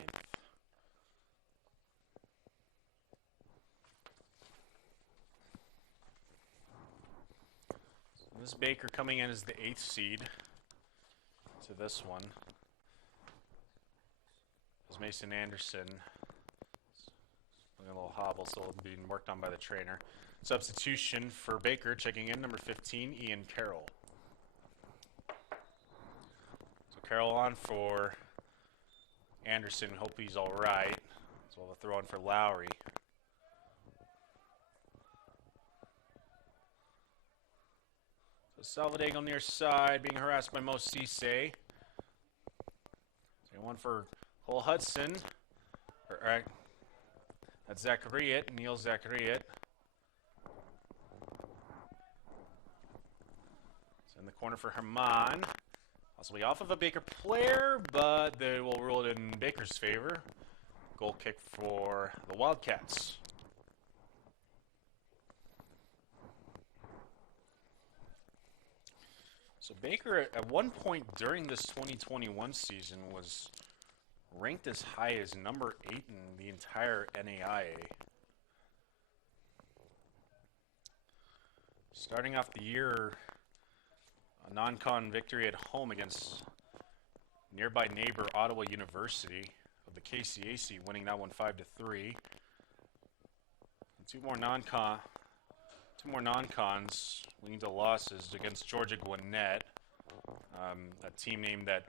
So this Baker coming in as the 8th seed to this one. As Mason Anderson, a little hobble, still being worked on by the trainer. Substitution for Baker, checking in, number 15, Ian Carroll. So Carroll on for Anderson, hope he's all right. So we'll throw on for Lowry. So Salvadogo near side, being harassed by Mo Cisse. So one for Cole Hudson. Alright. That's Zachariot, Neil Zachariot. So in the corner for Herman. Possibly off of a Baker player, but they will rule it in Baker's favor. Goal kick for the Wildcats. So Baker, at one point during this 2021 season, was ranked as high as number 8 in the entire NAIA. Starting off the year, a non-con victory at home against nearby neighbor Ottawa University of the KCAC, winning that one 5-3. And two more non-cons leading to losses against Georgia Gwinnett, a team name that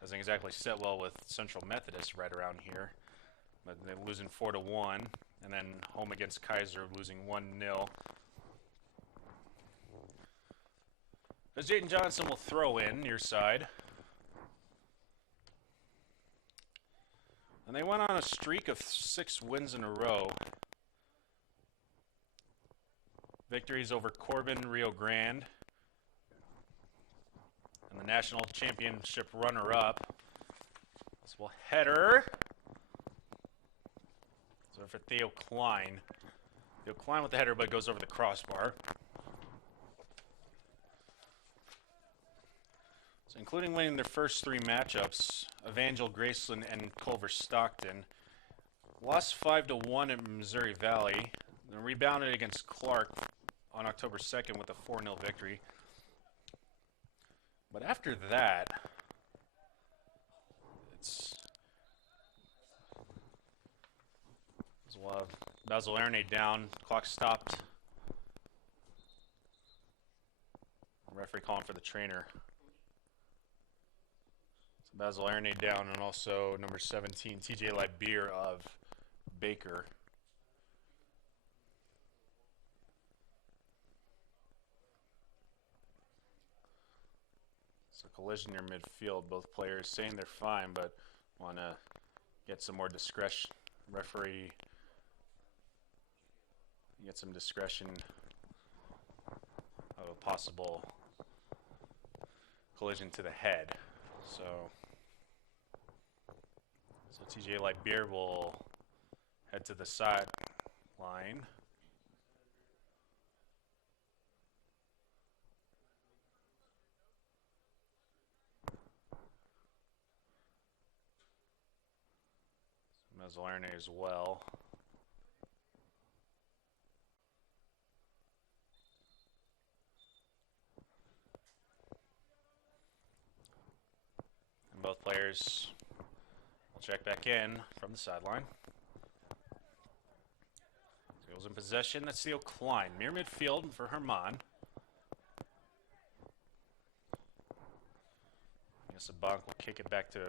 doesn't exactly sit well with Central Methodist right around here, but they're losing 4-1, and then home against Kaiser, losing 1-0. As Jayden Johnson will throw in near side. And they went on a streak of 6 wins in a row. Victories over Corbin, Rio Grande, and the national championship runner-up. This will header. So for Theo Klein. Theo Klein with the header, but it goes over the crossbar. So including winning their first 3 matchups, Evangel, Graceland, and Culver Stockton lost 5-1 at Missouri Valley, then rebounded against Clark on October 2nd with a 4-0 victory. But after that, we'll have Basil Erne down, clock stopped. Referee calling for the trainer. Basil Erne down, and also number 17, TJ Libeer of Baker. So collision near midfield, both players saying they're fine, but want to get some more discretion. Referee get some discretion of a possible collision to the head. So TJ Libeer will head to the sideline. Mazzolerne as well. players will check back in from the sideline. Steel's in possession. That's Steel Klein. Near midfield for Herman. I guess the Bonk will kick it back to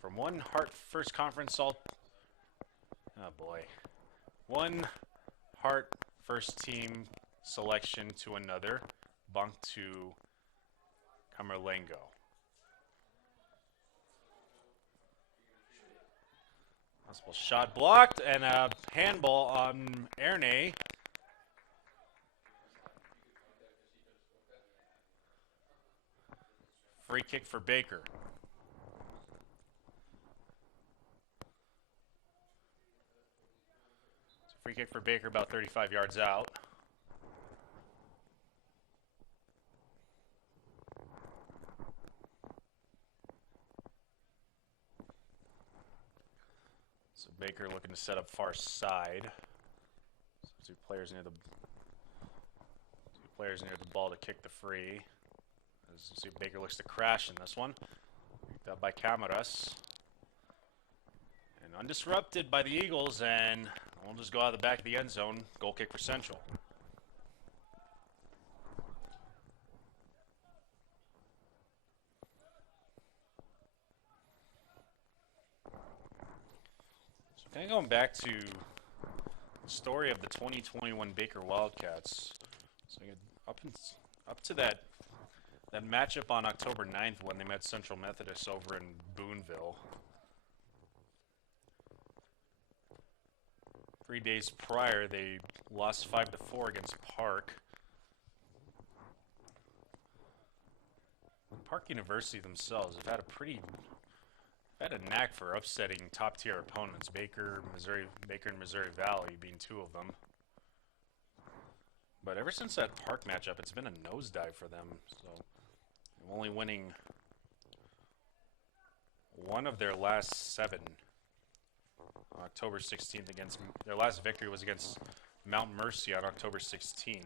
from one Hart first conference all. Oh boy. One Hart first team selection to another. Bonk to Camerlengo. Possible shot blocked and a handball on Erne. Free kick for Baker. It's a free kick for Baker about 35 yards out. So Baker looking to set up far side. So two players near the ball to kick the free. As you see, Baker looks to crash in this one. Picked up by Camaras. And undisrupted by the Eagles, and we'll just go out of the back of the end zone. Goal kick for Central. So kind of going back to the story of the 2021 Baker Wildcats. So up to that matchup on October 9th when they met Central Methodist over in Boonville. 3 days prior, they lost 5-4 against Park. Park University themselves have had a knack for upsetting top-tier opponents. Baker and Missouri Valley being two of them. But ever since that Park matchup, it's been a nosedive for them. So only winning one of their last 7. On October 16th against their last victory was against Mount Mercy on October 16th. And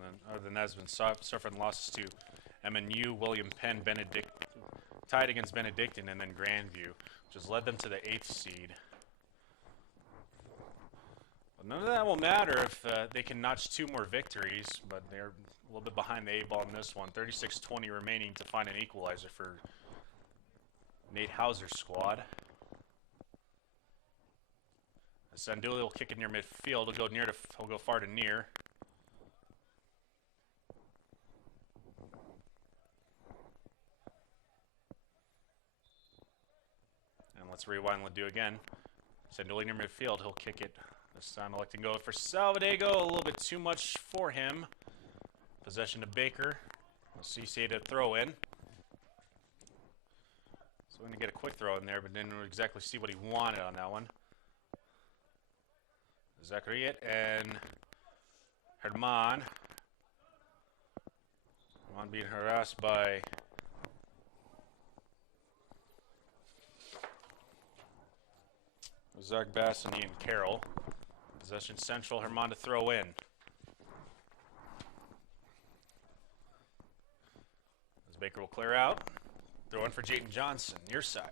then other than that, has been suffering losses to MNU, William Penn, tied against Benedictine, and then Grandview, which has led them to the 8th seed. But none of that will matter if they can notch 2 more victories, but they're a little bit behind the 8 ball in this one. 36-20 remaining to find an equalizer for Nate Hauser's squad. Sanduli will kick it near midfield. He'll go far to near. And let's rewind Ledoux again. Sanduli near midfield. He'll kick it. This time electing to go for Salvadego. A little bit too much for him. Possession to Baker. CC to throw in. So we're going to get a quick throw in there, but didn't exactly see what he wanted on that one. Zachariot and Herman. Herman being harassed by Zach Bass and Ian Carroll. Possession Central, Herman to throw in. As Baker will clear out. Throw in for Jayden Johnson, near side.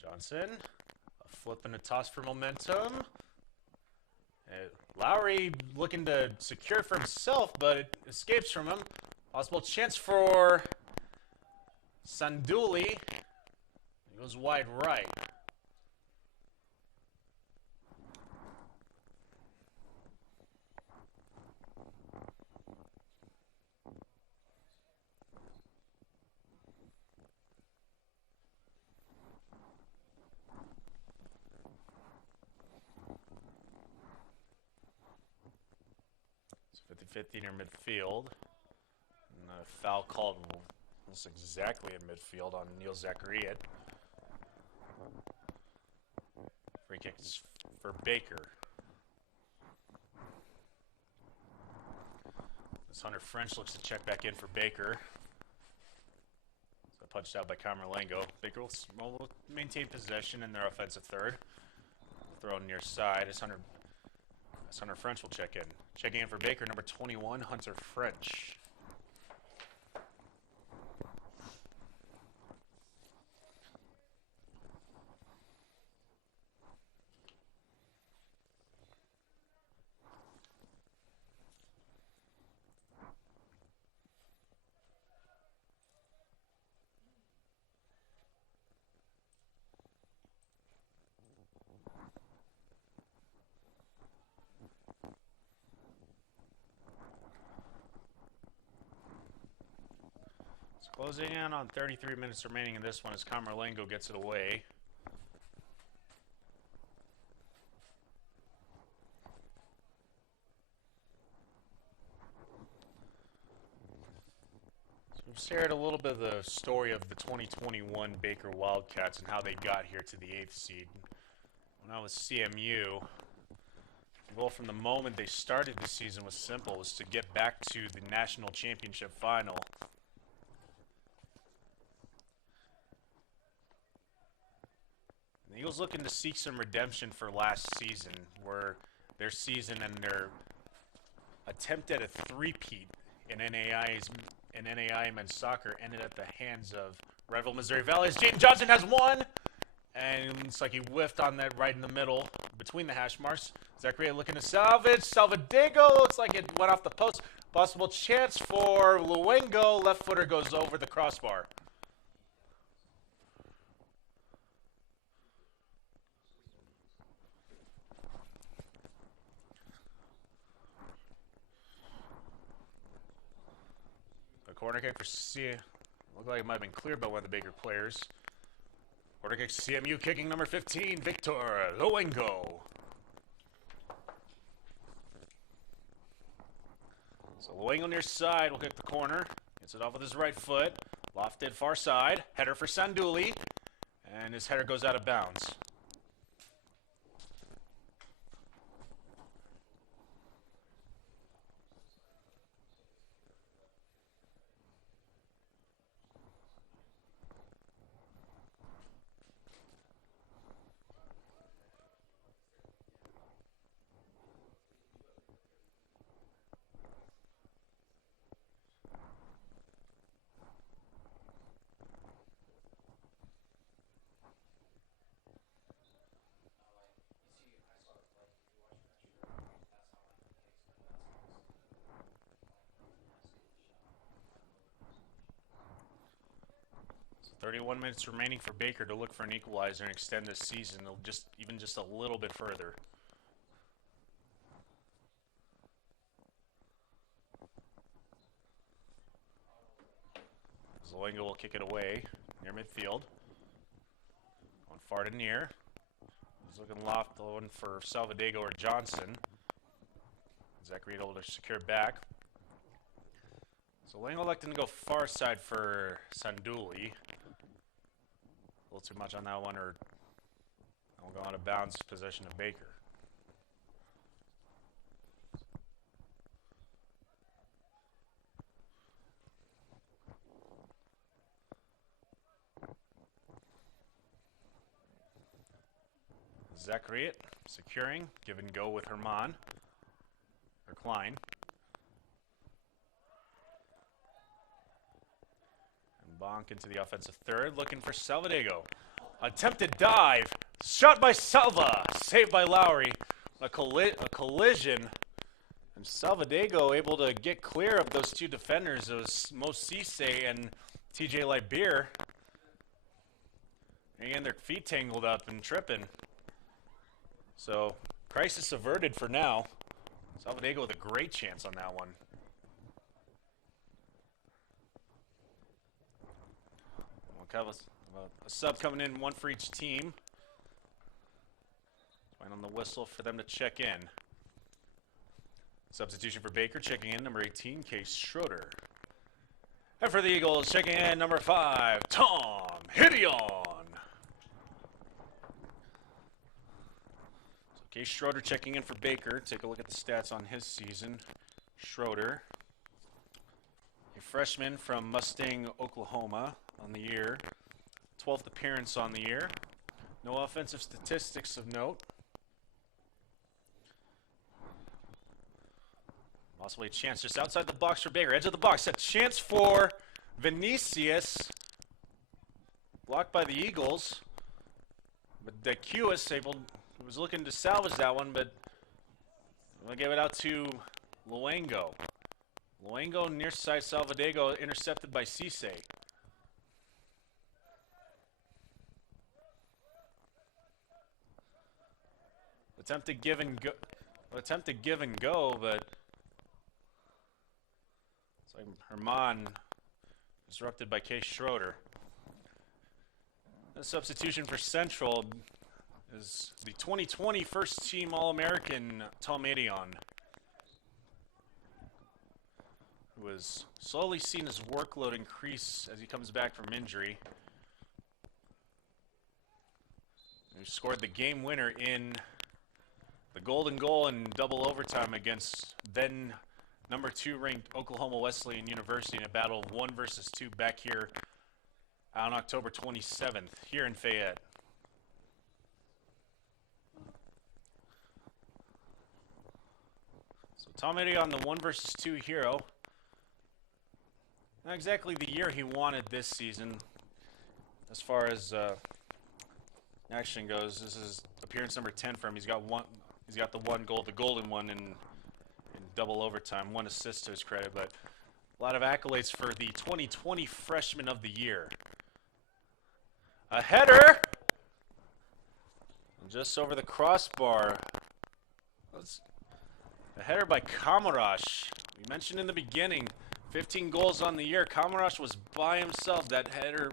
Johnson, a flip and a toss for momentum. Lowry looking to secure for himself, but it escapes from him. Possible chance for Sanduli. He goes wide right. It's 50-50 near midfield. And a foul called almost exactly in midfield on Neil Zachariot. Free kick is for Baker. As Hunter French looks to check back in for Baker. So punched out by Camerlengo. Baker will maintain possession in their offensive third. Throw near side as Hunter French will check in. Checking in for Baker, number 21, Hunter French. Closing in on 33 minutes remaining in this one as Camerlengo gets it away. So we've shared a little bit of the story of the 2021 Baker Wildcats and how they got here to the 8th seed. When I was CMU, the goal from the moment they started the season was simple, was to get back to the national championship final. The Eagles looking to seek some redemption for last season, where their season and their attempt at a three-peat in NAI men's soccer ended at the hands of rival Missouri Valley. Jaden Johnson has one, and it's like he whiffed on that right in the middle between the hash marks. Zachary looking to salvage. Salvadego looks like it went off the post. Possible chance for Luengo. Left footer goes over the crossbar. Corner kick for looked like it might have been cleared by one of the Baker players. Corner kick CMU kicking number 15, Victor Luengo. So Luengo near side will kick the corner. Gets it off with his right foot. Lofted far side. Header for Sanduli. And his header goes out of bounds. So 31 minutes remaining for Baker to look for an equalizer and extend this season even just a little bit further. Luengo will kick it away near midfield. Going far to near. He's looking loft, one for Salvadego or Johnson. Zachary able to secure back. So Luengo electing to go far side for Sanduli. A little too much on that one, or I'll go out of bounds, possession of Baker. Zachary securing, give and go with Herman, or Klein. And Bonk into the offensive third, looking for Salvadego. Attempted dive, shot by Salva, saved by Lowry. A collision, and Salvadego able to get clear of those two defenders. It was Mo Cisse and TJ Lightbeer. And their feet tangled up and tripping. So, crisis averted for now. Salvadego with a great chance on that one. We'll have a sub coming in, one for each team. Waiting on the whistle for them to check in. Substitution for Baker, checking in, number 18, Case Schroeder. And for the Eagles, checking in, number 5, Tom Hideon. Case Schroeder checking in for Baker. Take a look at the stats on his season. Schroeder, freshman from Mustang, Oklahoma on the year. 12th appearance on the year. No offensive statistics of note. Possibly a chance just outside the box for Baker. Edge of the box. A chance for Vinicius. Blocked by the Eagles. But Decuis was looking to salvage that one, but I'm going to give it out to Luengo. Luengo near side Salvadego intercepted by Cisse. Attempt to give and go, but it's like Herman disrupted by Case Schroeder. The substitution for Central is the 2020 first team All-American Tom Edion, who has slowly seen his workload increase as he comes back from injury. He scored the game winner in the golden goal in double overtime against then number 2 ranked Oklahoma Wesleyan University in a battle of 1 versus 2 back here on October 27th here in Fayette. So Tom Edion, the 1 versus 2 hero. Not exactly the year he wanted this season as far as action goes. This is appearance number 10 for him. He's got the 1 goal, the golden one in double overtime, 1 assist to his credit, but a lot of accolades for the 2020 Freshman of the Year. A header just over the crossbar. A header by Kamarash. We mentioned in the beginning, 15 goals on the year. Kamarash was by himself. That header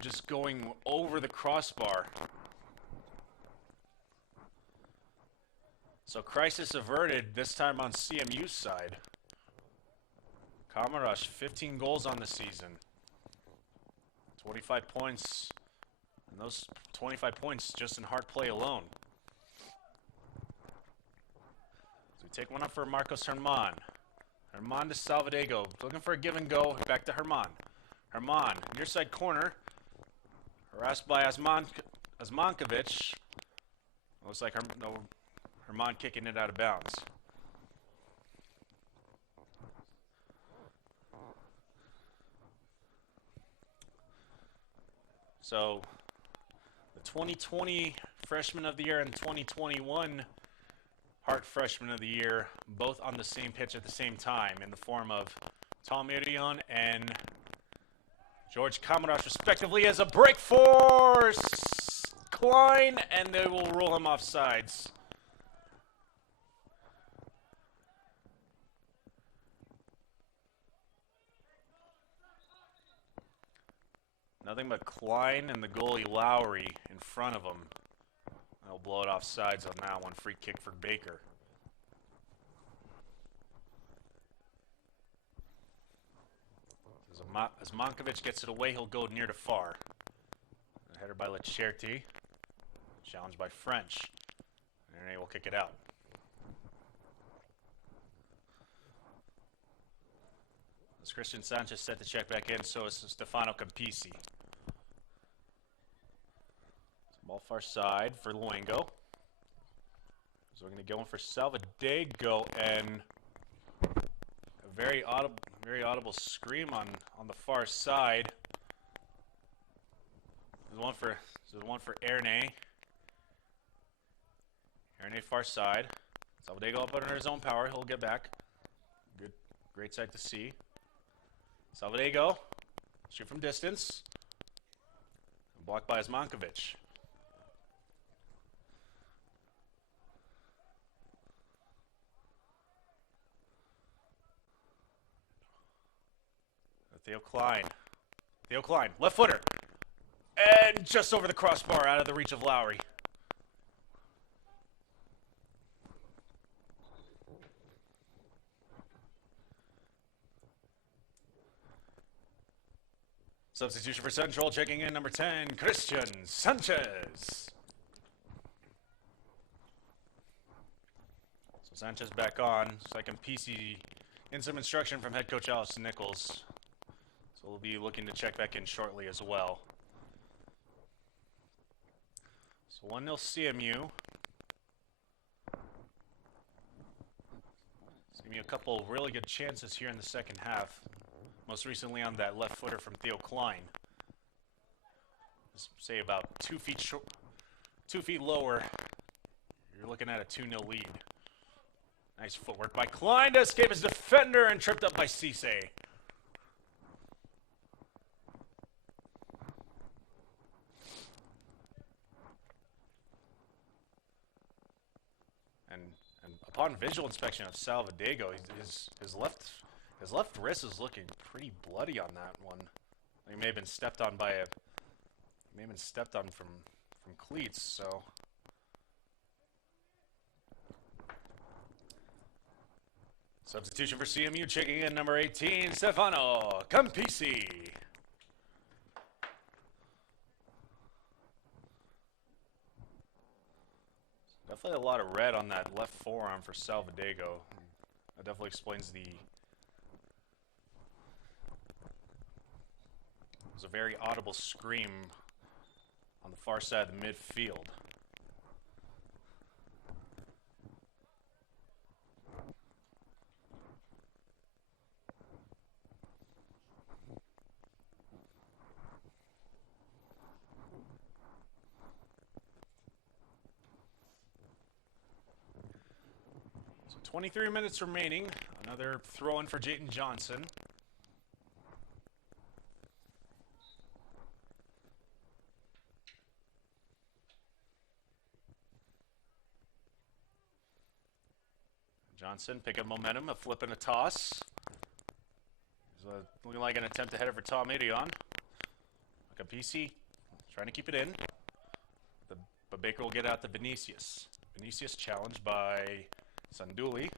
just going over the crossbar. So crisis averted, this time on CMU's side. Kamarash, 15 goals on the season. 25 points, and those 25 points just in hard play alone. So we take one up for Marcos Herman. Herman to Salvadego, looking for a give and go, back to Herman. Herman, near side corner, harassed by Osmankovic. Looks like Herman kicking it out of bounds. So, the 2020 Freshman of the Year and 2021 Hart Freshman of the Year, both on the same pitch at the same time in the form of Tom Edion and George Kamarash, respectively, as a break for Klein, and they will rule him off sides. Nothing but Klein and the goalie Lowry in front of him. They'll blow it off sides on that one. Free kick for Baker. As Monkovic gets it away, he'll go near to far. A header by Lecherti. Challenged by French. And he will kick it out. As Christian Sanchez set to check back in, so is Stefano Campisi. Ball far side for Luengo. So we're going to go in for Salvadego, and a very audible scream on the far side. There's one for Erne. Erne far side. Salvadego up under his own power. He'll get back. Great sight to see. Salvadego, shoot from distance. Blocked by Osmankovic. Theo Klein, left footer. And just over the crossbar, out of the reach of Lowry. Substitution for Central, checking in number 10, Christian Sanchez. So Sanchez back on. It's like Campisi in some instruction from head coach Alice Nichols. So we'll be looking to check back in shortly as well. So 1-0 CMU. It's giving me a couple really good chances here in the second half. Most recently on that left footer from Theo Klein. Just say about 2 feet short, 2 feet lower. You're looking at a 2-0 lead. Nice footwork by Klein to escape his defender and tripped up by Cisse. And upon visual inspection of Salvadego, his left wrist is looking pretty bloody on that one. He may have been stepped on by a from cleats, so substitution for CMU, checking in number 18, Stefano Campisi. Definitely a lot of red on that left forearm for Salvadego. That definitely explains the... It was a very audible scream on the far side of the midfield. So 23 minutes remaining. Another throw-in for Jayton Johnson. Johnson picking momentum, a flip and a toss. Looking like an attempt to head over Tom Idion. Campisi trying to keep it in. But Baker will get out to Vinicius. Vinicius challenged by Sanduli.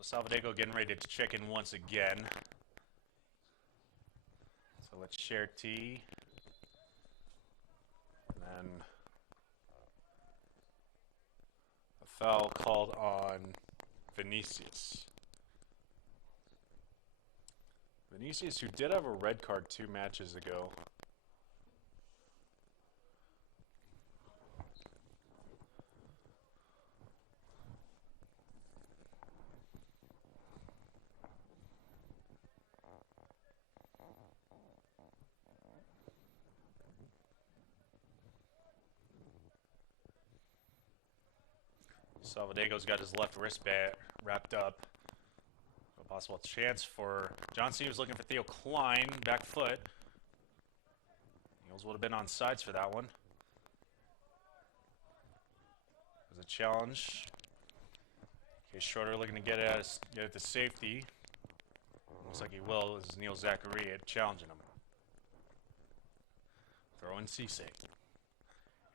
So Salvadego getting ready to check in once again. So let's share T. And then a foul called on Vinicius. Vinicius, who did have a red card 2 matches ago. Salvadego's got his left wrist wrapped up. A possible chance for Johnson. He was looking for Theo Klein, back foot. Eagles would have been on sides for that one. There's a challenge. Okay, Schroeder looking to get it to safety. Looks like he will. This is Neil Zachary challenging him. Throw in Cisse.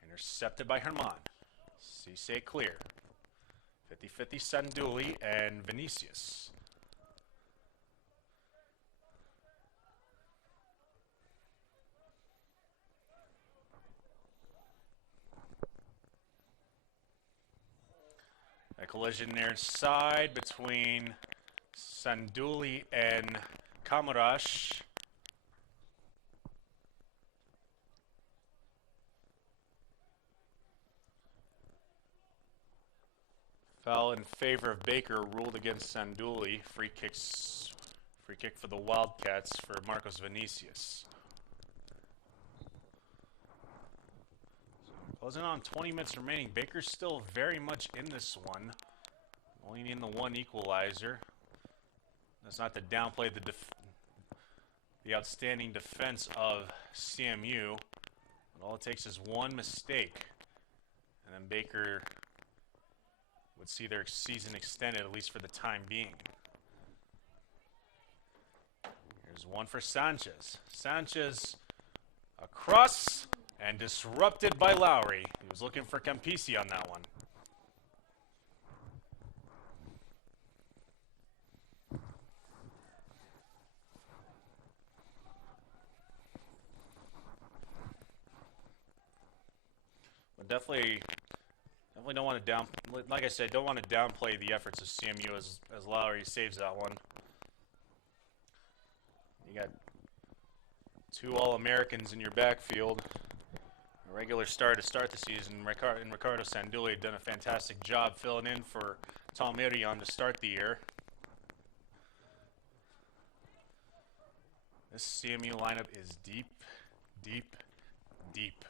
Intercepted by Herman. Cisse clear. 50-50 Sanduli and Vinicius. A collision near side between Sanduli and Kamarash. Foul in favor of Baker ruled against Sanduli. Free kick for the Wildcats for Marcos Vinicius. Closing on 20 minutes remaining. Baker's still very much in this one. Only needing the one equalizer. That's not to downplay the outstanding defense of CMU. But all it takes is one mistake. And then Baker would see their season extended, at least for the time being. Here's one for Sanchez. Sanchez across and disrupted by Lowry. He was looking for Campisi on that one. definitely don't want to like I said, don't want to downplay the efforts of CMU as Lowry saves that one. You got two All-Americans in your backfield. A regular star to start the season. Ricardo Sandulli done a fantastic job filling in for Tom Irion to start the year. This CMU lineup is deep, deep, deep.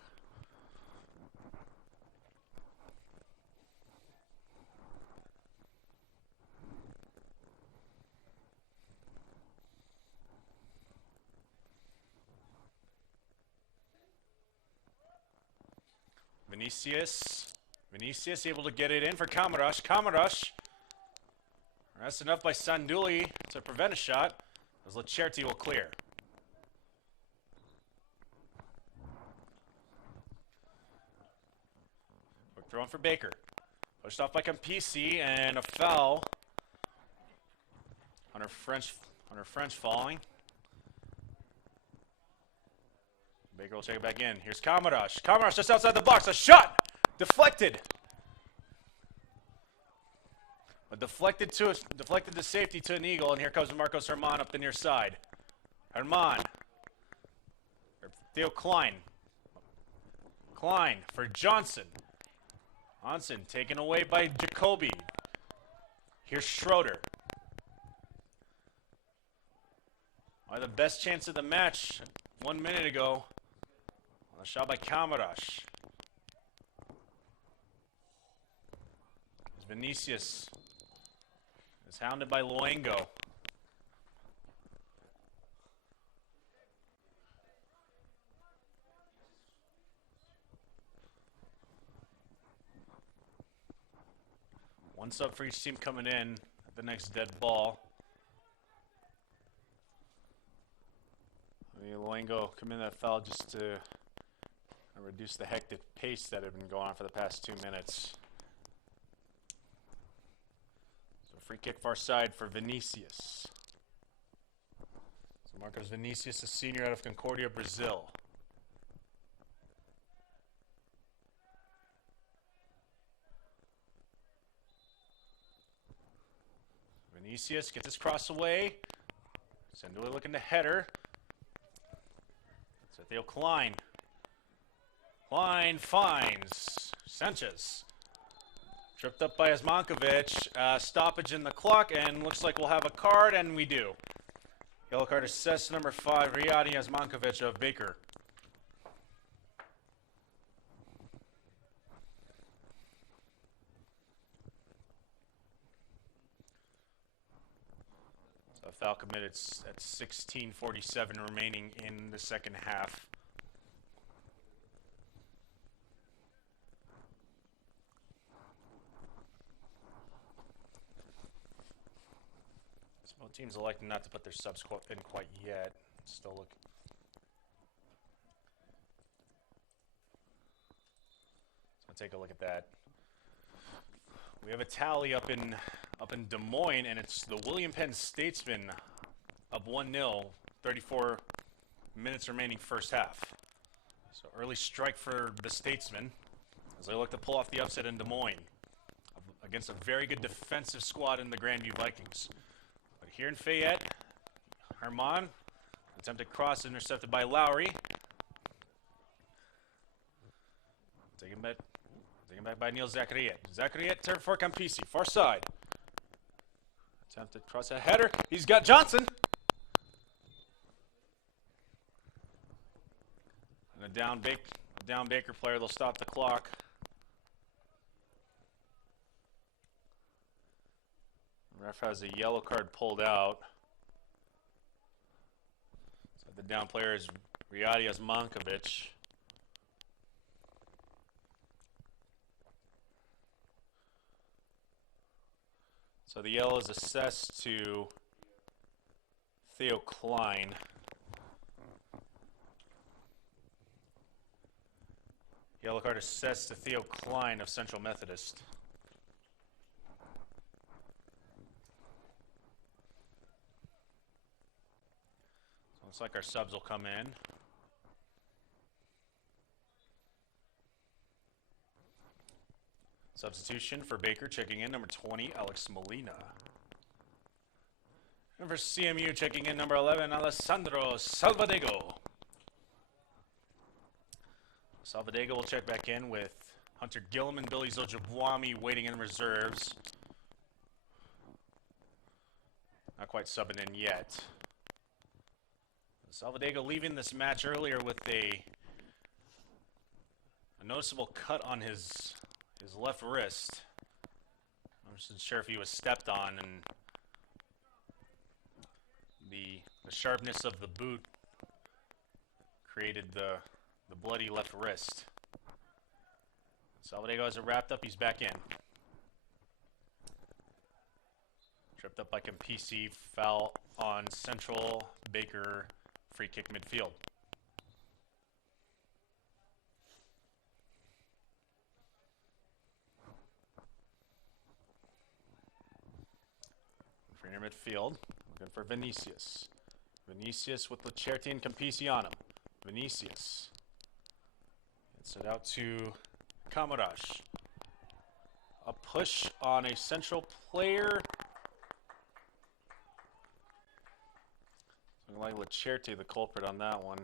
Vinicius able to get it in for Kamarash. That's enough by Sandulli to prevent a shot, as Lacerti will clear. Quick throw in for Baker. Pushed off by Campisi, and a foul on her French falling. Baker will check it back in. Here's Kamarash. Kamarash just outside the box. A shot! Deflected. But deflected to safety to an Eagle, and here comes Marcos Herman up the near side. Herman. Theo Klein. Klein for Johnson. Johnson taken away by Jacoby. Here's Schroeder. The best chance of the match 1 minute ago. A shot by Kamarash. Vinicius is hounded by Luengo. One sub for each team coming in at the next dead ball. Luengo committed that foul just to reduce the hectic pace that had been going on for the past 2 minutes. So free kick far side for Vinicius. So Marcos Vinicius, a senior out of Concordia, Brazil. Vinicius gets his cross away. Sandulli looking to header. So Theo Klein. Klein finds Sanchez. Tripped up by Osmankovic. Stoppage in the clock, and looks like we'll have a card, and we do. Yellow card assessed, number 5, Riyadi Osmankovic of Baker. So foul committed at 16:47 remaining in the second half. Both teams electing not to put their subs in quite yet. Still look. So take a look at that. We have a tally up in Des Moines, and it's the William Penn Statesman up 1-0, 34 minutes remaining first half. So early strike for the Statesman as they look to pull off the upset in Des Moines against a very good defensive squad in the Grandview Vikings. Here in Fayette, Herman, attempted cross intercepted by Lowry. Taken back by Neil Zachariet. Zachariet turned for Campisi, far side. Attempted cross, a header. He's got Johnson. And a down Baker player, they'll stop the clock. Ref has a yellow card pulled out. So the down player is Riyadi Osmankovic. So the yellow is assessed to Theo Klein. Yellow card assessed to Theo Klein of Central Methodist. Looks like our subs will come in. Substitution for Baker, checking in number 20, Alex Molina. And for CMU, checking in number 11, Alessandro Salvadego. Salvadego will check back in with Hunter Gillum and Billy Zojabwami waiting in reserves. Not quite subbing in yet. Salvadego leaving this match earlier with a noticeable cut on his left wrist. I'm just not sure if he was stepped on, and the sharpness of the boot created the bloody left wrist. Salvadego has it wrapped up. He's back in. Tripped up by Campisi. Foul on Central. Baker. Free kick midfield. Free near midfield. Looking for Vinicius. Vinicius with Lacerti and Campisi on him. Vinicius. Gets it out to Kamarash. A push on a Central player. Looking like Lacerti, the culprit on that one.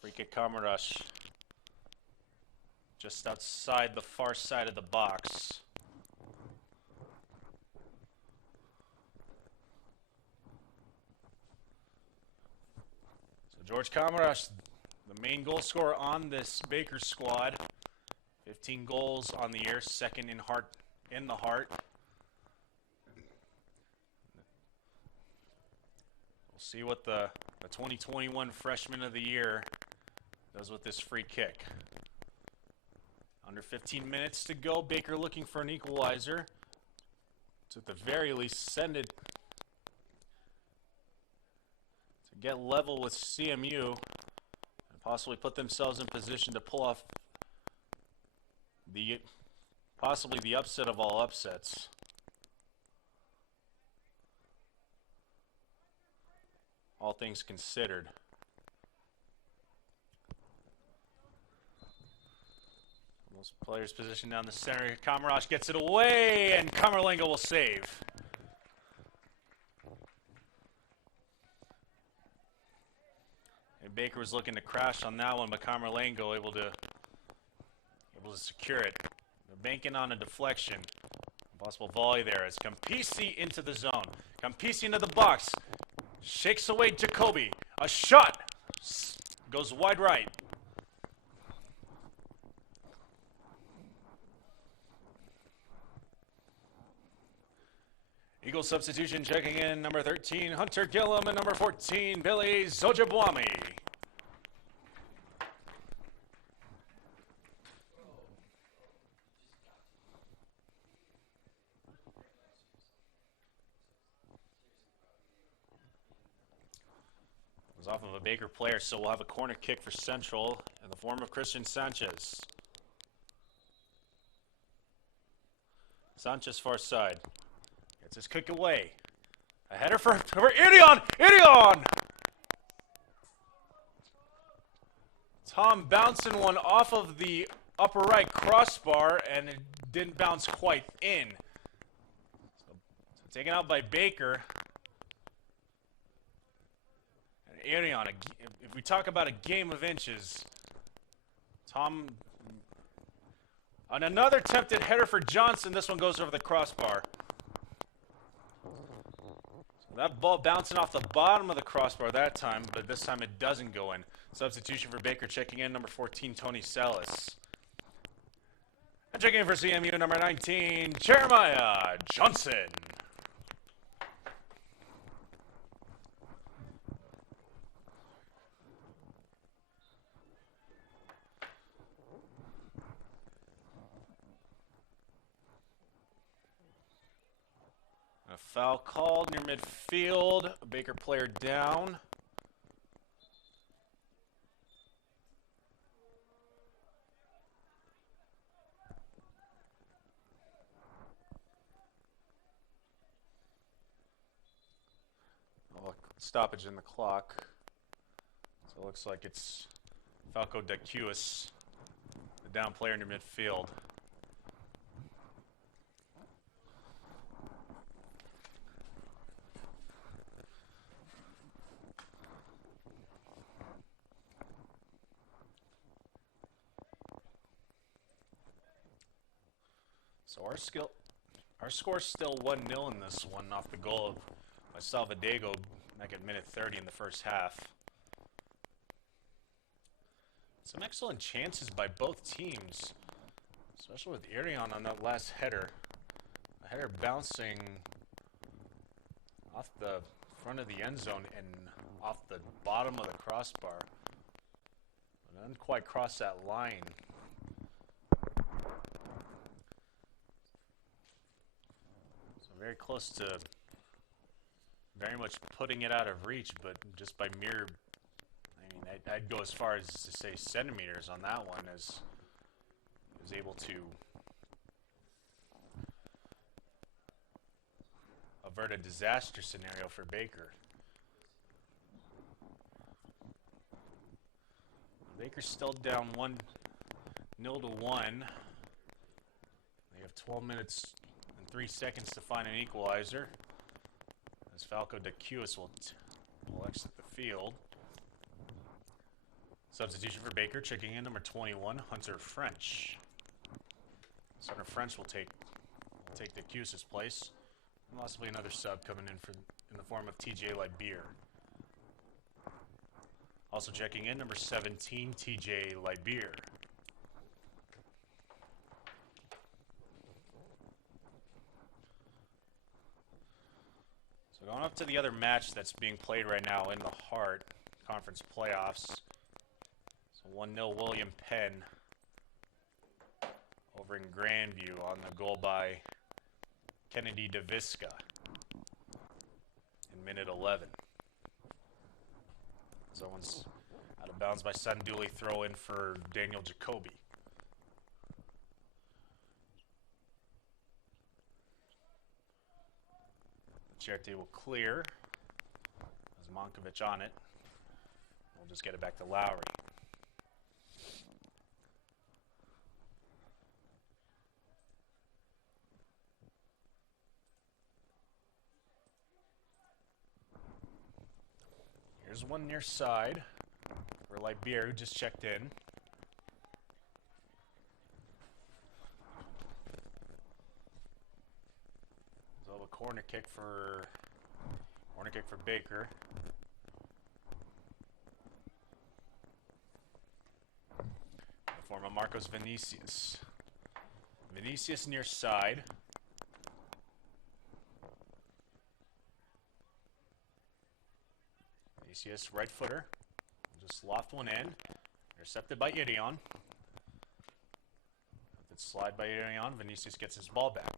Free kick Kamarash. Just outside the far side of the box. So George Kamarash, the main goal scorer on this Baker squad. 15 goals on the year, second in the heart. We'll see what the 2021 freshman of the year does with this free kick. Under 15 minutes to go. Baker looking for an equalizer to at the very least send it to get level with CMU and possibly put themselves in position to pull off possibly the upset of all upsets. All things considered. Most players positioned down the center. Kamarash gets it away, and Camerlengo will save. And Baker was looking to crash on that one, but Camerlengo able to secure it. They're banking on a deflection. Possible volley there as Campisi into the zone. Campisi into the box. Shakes away Jacoby. A shot. Goes wide right. Eagle substitution checking in number 13, Hunter Gillum, and number 14, Billy Zojabwami. Was off of a Baker player, so we'll have a corner kick for Central in the form of Christian Sanchez. Sanchez far side. Gets his kick away. A header for Idion! Idion! Tom bouncing one off of the upper right crossbar, and it didn't bounce quite in. So taken out by Baker. And Idion, if we talk about a game of inches, Tom, on another tempted header for Johnson, this one goes over the crossbar. That ball bouncing off the bottom of the crossbar that time, but this time it doesn't go in. Substitution for Baker checking in, number 14, Tony Salas. And checking in for CMU, number 19, Jeremiah Johnson. A foul called near midfield. A Baker player down. Oh, stoppage in the clock. So it looks like it's Falco Dacuis, the the down player into midfield. So our score's still 1-0 in this one off the goal of Salvadego back at minute 30 in the first half. Some excellent chances by both teams, especially with Irion on that last header. A header bouncing off the front of the end zone and off the bottom of the crossbar. But didn't quite cross that line. So very close to very much putting it out of reach, but just by mere, I mean, I'd go as far as to say centimeters on that one, as he was able to avert a disaster scenario for Baker. Baker's still down 1-0 to 1. They have 12 minutes and 3 seconds to find an equalizer, as Falco de Cuis will exit the field. Substitution for Baker, checking in number 21, Hunter French. So Hunter French will take de Cuis' place. And possibly another sub coming in the form of TJ Libeer. Also checking in number 17, TJ Libeer. So going up to the other match that's being played right now in the Hart Conference playoffs. So 1-0 William Penn over in Grandview on the goal by Kennedy DeVisca in minute 11. So one's out of bounds by Sanduli, throw in for Daniel Jacoby. Cherte will clear. There's Monkovic on it. We'll just get it back to Lowry. Here's one near side for Libeer, who just checked in. So a corner kick for Baker. In the form of Marcos Vinicius. Vinicius near side. Vinicius, right footer. Just loft one in. Intercepted by Irion. That slide by Irion. Vinicius gets his ball back.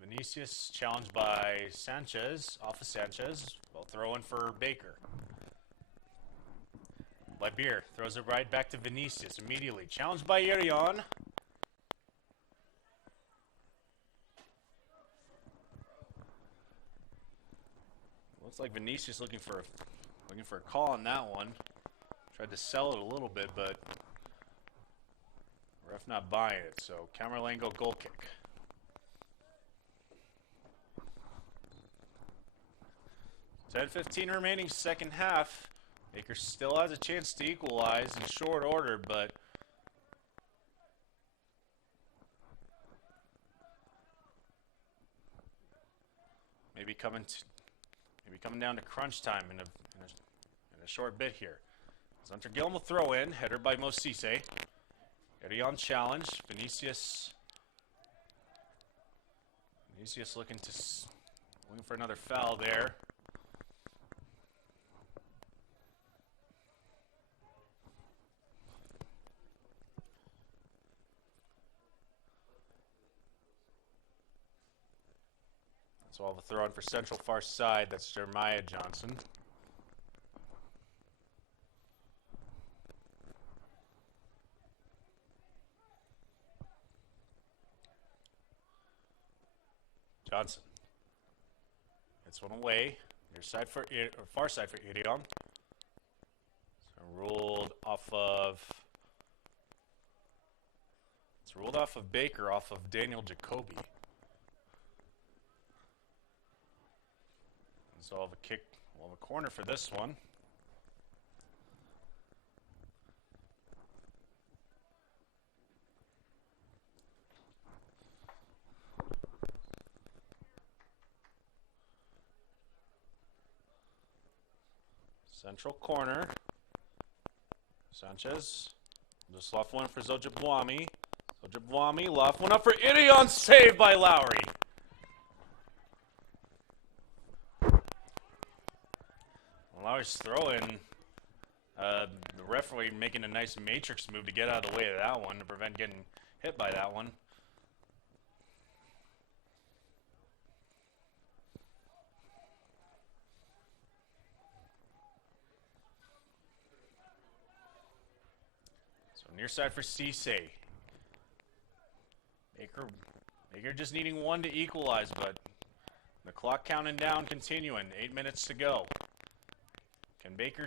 Vinicius challenged by Sanchez. Off of Sanchez. Well, throw in for Baker. Libeer throws it right back to Vinicius immediately. Challenged by Irion. Looks like Vinicius looking for a call on that one. Tried to sell it a little bit, but ref not buying it. So Camerlengo goal kick. $10:15 remaining second half. Baker still has a chance to equalize in short order, but maybe coming down to crunch time in a short bit here. Hunter Gilm will throw in, header by Mosise. Irion challenge. Vinicius looking for another foul there. So I'll have a throw in for Central far side. That's Jeremiah Johnson. Johnson. It's one away. Near side for or far side for Irion. So rolled off of ruled off of Baker off of Daniel Jacoby. So I'll have a kick, we'll have a corner for this one. Central corner. Sanchez. Just left one for Zojabwami. Zojabwami left one up for Idion. Saved by Lowry. Lowry's throwing. The referee making a nice matrix move to get out of the way of that one to prevent getting hit by that one. So near side for Cisse. Baker just needing one to equalize, but the clock counting down, continuing. 8 minutes to go. Can Baker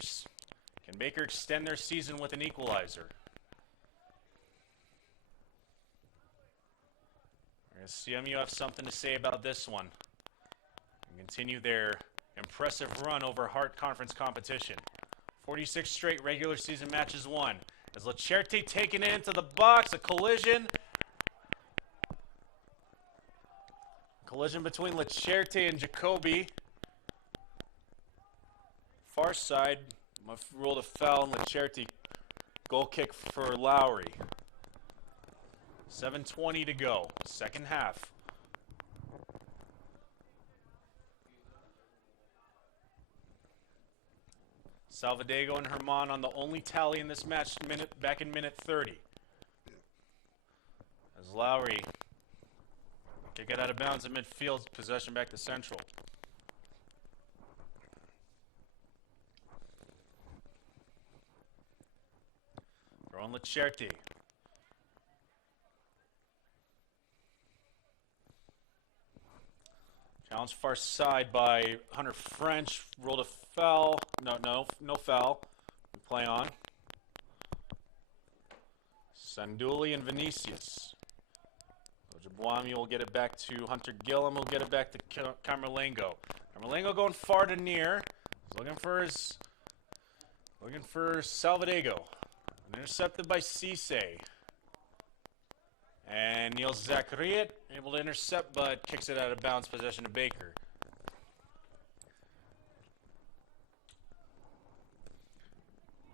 extend their season with an equalizer? CMU have something to say about this one. And continue their impressive run over Hart Conference competition. 46 straight regular season matches won. As Lecerte taking it into the box, a collision. Collision between Lecerte and Jacoby. Far side, ruled a foul and Lecerte goal kick for Lowry. 7:20 to go, second half. Salvadego and Herman on the only tally in this match back in minute 30. As Lowry kick it out of bounds in midfield, possession back to Central. Throwing Lecerte. Challenge far side by Hunter French. Ruled a foul. No foul. We play on. Sanduli and Vinicius. Ojibwami will get it back to Hunter Gillum. Will get it back to Camerlengo. Camerlengo going far to near. He's looking for Salvadego. Intercepted by Cisse. And Niels Zachariot able to intercept, but kicks it out of bounds, possession to Baker.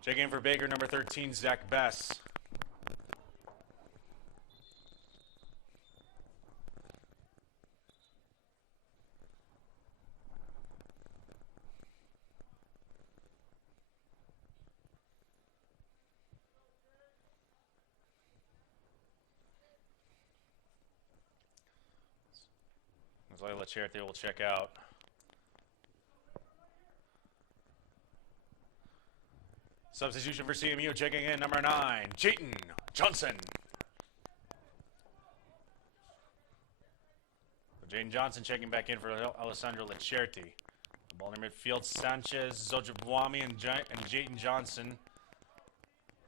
Checking in for Baker, number 13, Zach Bess. Lecerte will check out. Substitution for CMU, checking in, number 9, Jayton Johnson. Jayton Johnson checking back in for Alessandro Lecerte. Ball in midfield, Sanchez, Zojabwami, and Jayton Johnson.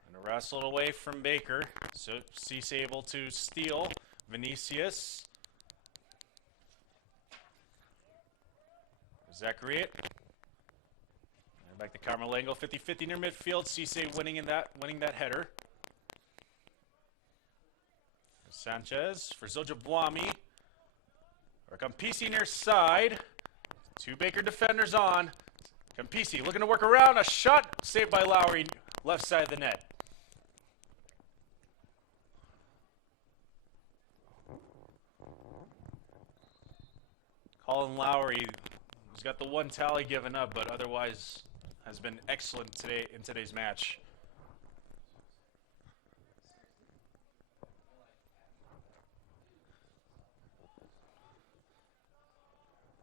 And wrestled away from Baker. So Cisse able to steal. Vinicius. Zachariot. And back to Camerlengo, 50-50 near midfield. Cisse winning that header. Sanchez for Zojabwami. Or Campisi near side. Two Baker defenders on. Campisi looking to work around. A shot saved by Lowry, left side of the net. Colin Lowry has got the one tally given up, but otherwise has been excellent today in today's match.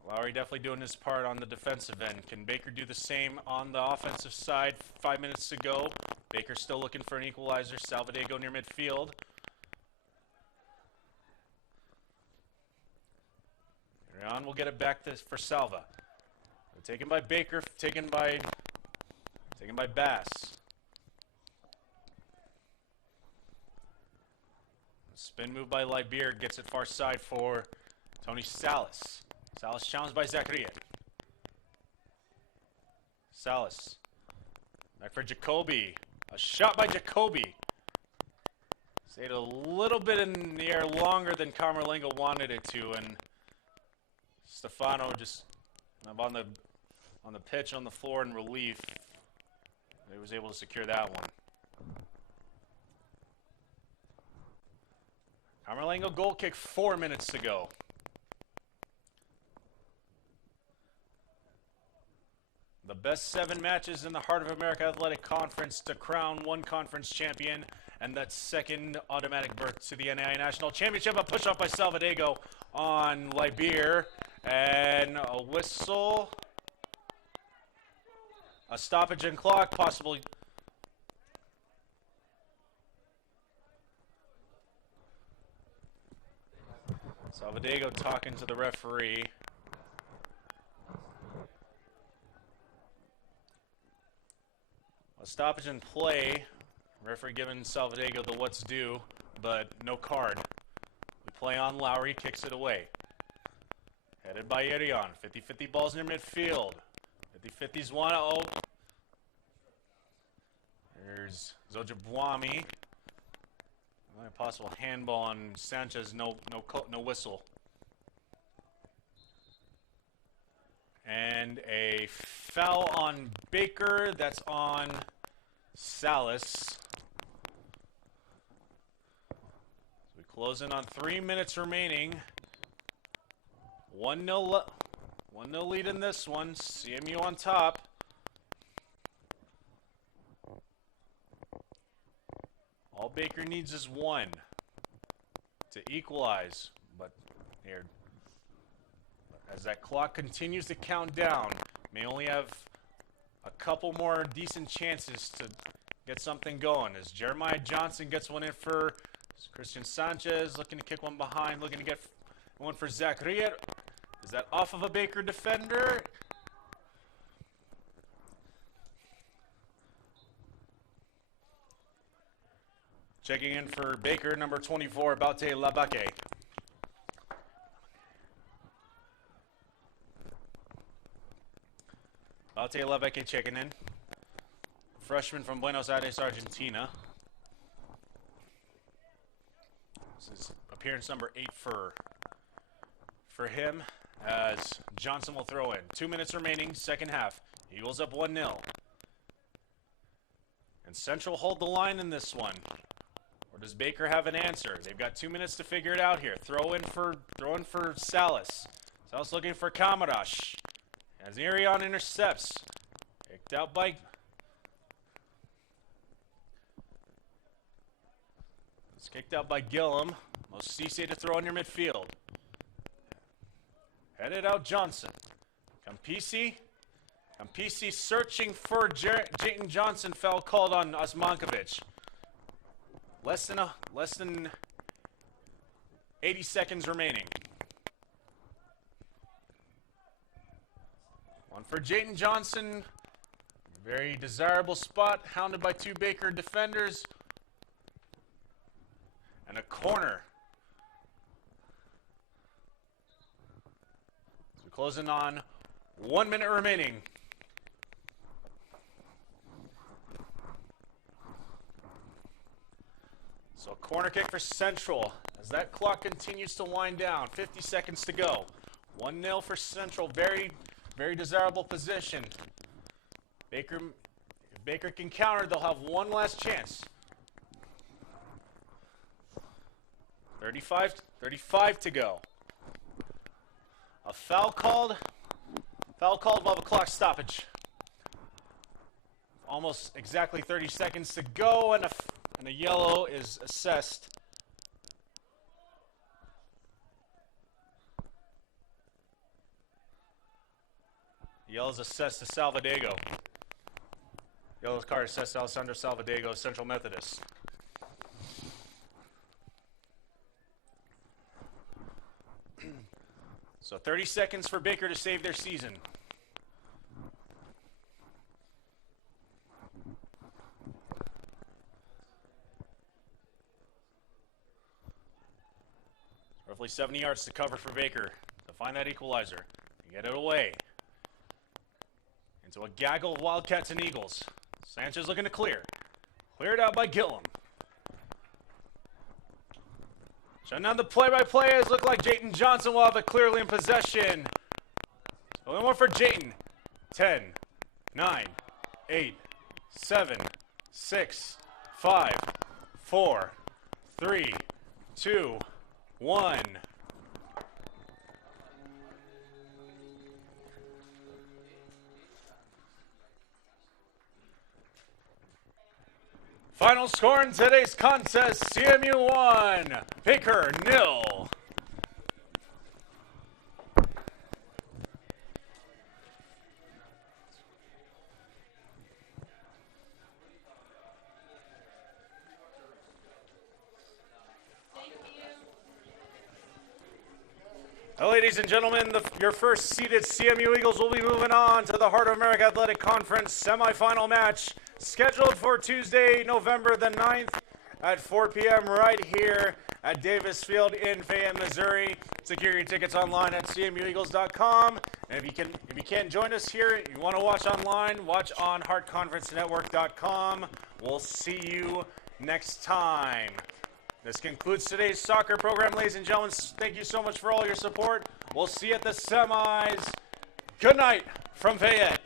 Lowry definitely doing his part on the defensive end. Can Baker do the same on the offensive side? 5 minutes to go. Baker still looking for an equalizer. Salvadego near midfield. On, we'll get it back for Salva. Taken by Baker, taken by Bass. Spin move by Libeer gets it far side for Tony Salas. Salas challenged by Zachariet. Salas. Back for Jacoby. A shot by Jacoby. Stayed a little bit in the air longer than Camerlengo wanted it to, and Stefano just on the pitch on the floor in relief. He was able to secure that one. Camerlengo goal kick, 4 minutes to go. The best 7 matches in the Heart of America Athletic Conference to crown one conference champion, and that second automatic berth to the NAIA National Championship. A push-off by Salvadego on Libeer, and a whistle. A stoppage in clock, possibly. Salvadego talking to the referee. A stoppage in play. Referee giving Salvadego the what's due, but no card. We play on. Lowry kicks it away. Headed by Irion. 50-50 balls near midfield. 50-50's one. Oh. There's Zojabwami. Only a possible handball on Sanchez. No whistle. And a foul on Baker. That's on Salas. So we close in on 3 minutes remaining. 1-0 lead in this one. CMU on top. All Baker needs is 1 to equalize. But here, as that clock continues to count down, may only have a couple more decent chances to get something going. As Jeremiah Johnson gets one in for Christian Sanchez, looking to kick one behind, looking to get one for Zachariet. Is that off of a Baker defender? Checking in for Baker, number 24, Baute Labake. Baute Labake checking in. Freshman from Buenos Aires, Argentina. This is appearance number 8 for him, as Johnson will throw in. 2 minutes remaining, second half. Eagles up 1-0. And Central hold the line in this one. Or does Baker have an answer? They've got 2 minutes to figure it out here. Throw in for Salas. Salas looking for Kamarash. As Irion intercepts. Kicked out by... It's kicked out by Gillum. Mosise to throw in your midfield. Headed out Johnson. Campisi searching for Jayton Johnson. Foul called on Osmankovic. Less than 80 seconds remaining. One for Jayton Johnson. Very desirable spot. Hounded by 2 Baker defenders. And a corner. So we're closing on 1 minute remaining. So a corner kick for Central as that clock continues to wind down. 50 seconds to go. 1-0 for Central. Very, very desirable position. If Baker can counter, they'll have one last chance. 35 to go. A foul called while the clock stoppage. Almost exactly 30 seconds to go, and a yellow is assessed. Yellow's assessed to Salvadego. Yellow's card assessed to Alessandro Salvadego, Central Methodist. So 30 seconds for Baker to save their season. Roughly 70 yards to cover for Baker to find that equalizer and get it away. Into a gaggle of Wildcats and Eagles. Sanchez looking to clear. Cleared out by Gillum. Shutting down the play-by-play as look like Jayton Johnson will have it clearly in possession. Only one for Jayton. 10, 9, 8, 7, 6, 5, 4, 3, 2, 1. Final score in today's contest, CMU 1, Baker 0. Ladies and gentlemen, your first seeded CMU Eagles will be moving on to the Heart of America Athletic Conference semifinal match scheduled for Tuesday, November the 9th at 4 p.m. right here at Davis Field in Fayette, Missouri. Secure your tickets online at cmueagles.com. And if you can't join us here, you want to watch online, watch on heartconferencenetwork.com. We'll see you next time. This concludes today's soccer program, ladies and gentlemen. Thank you so much for all your support. We'll see you at the semis. Good night from Fayette.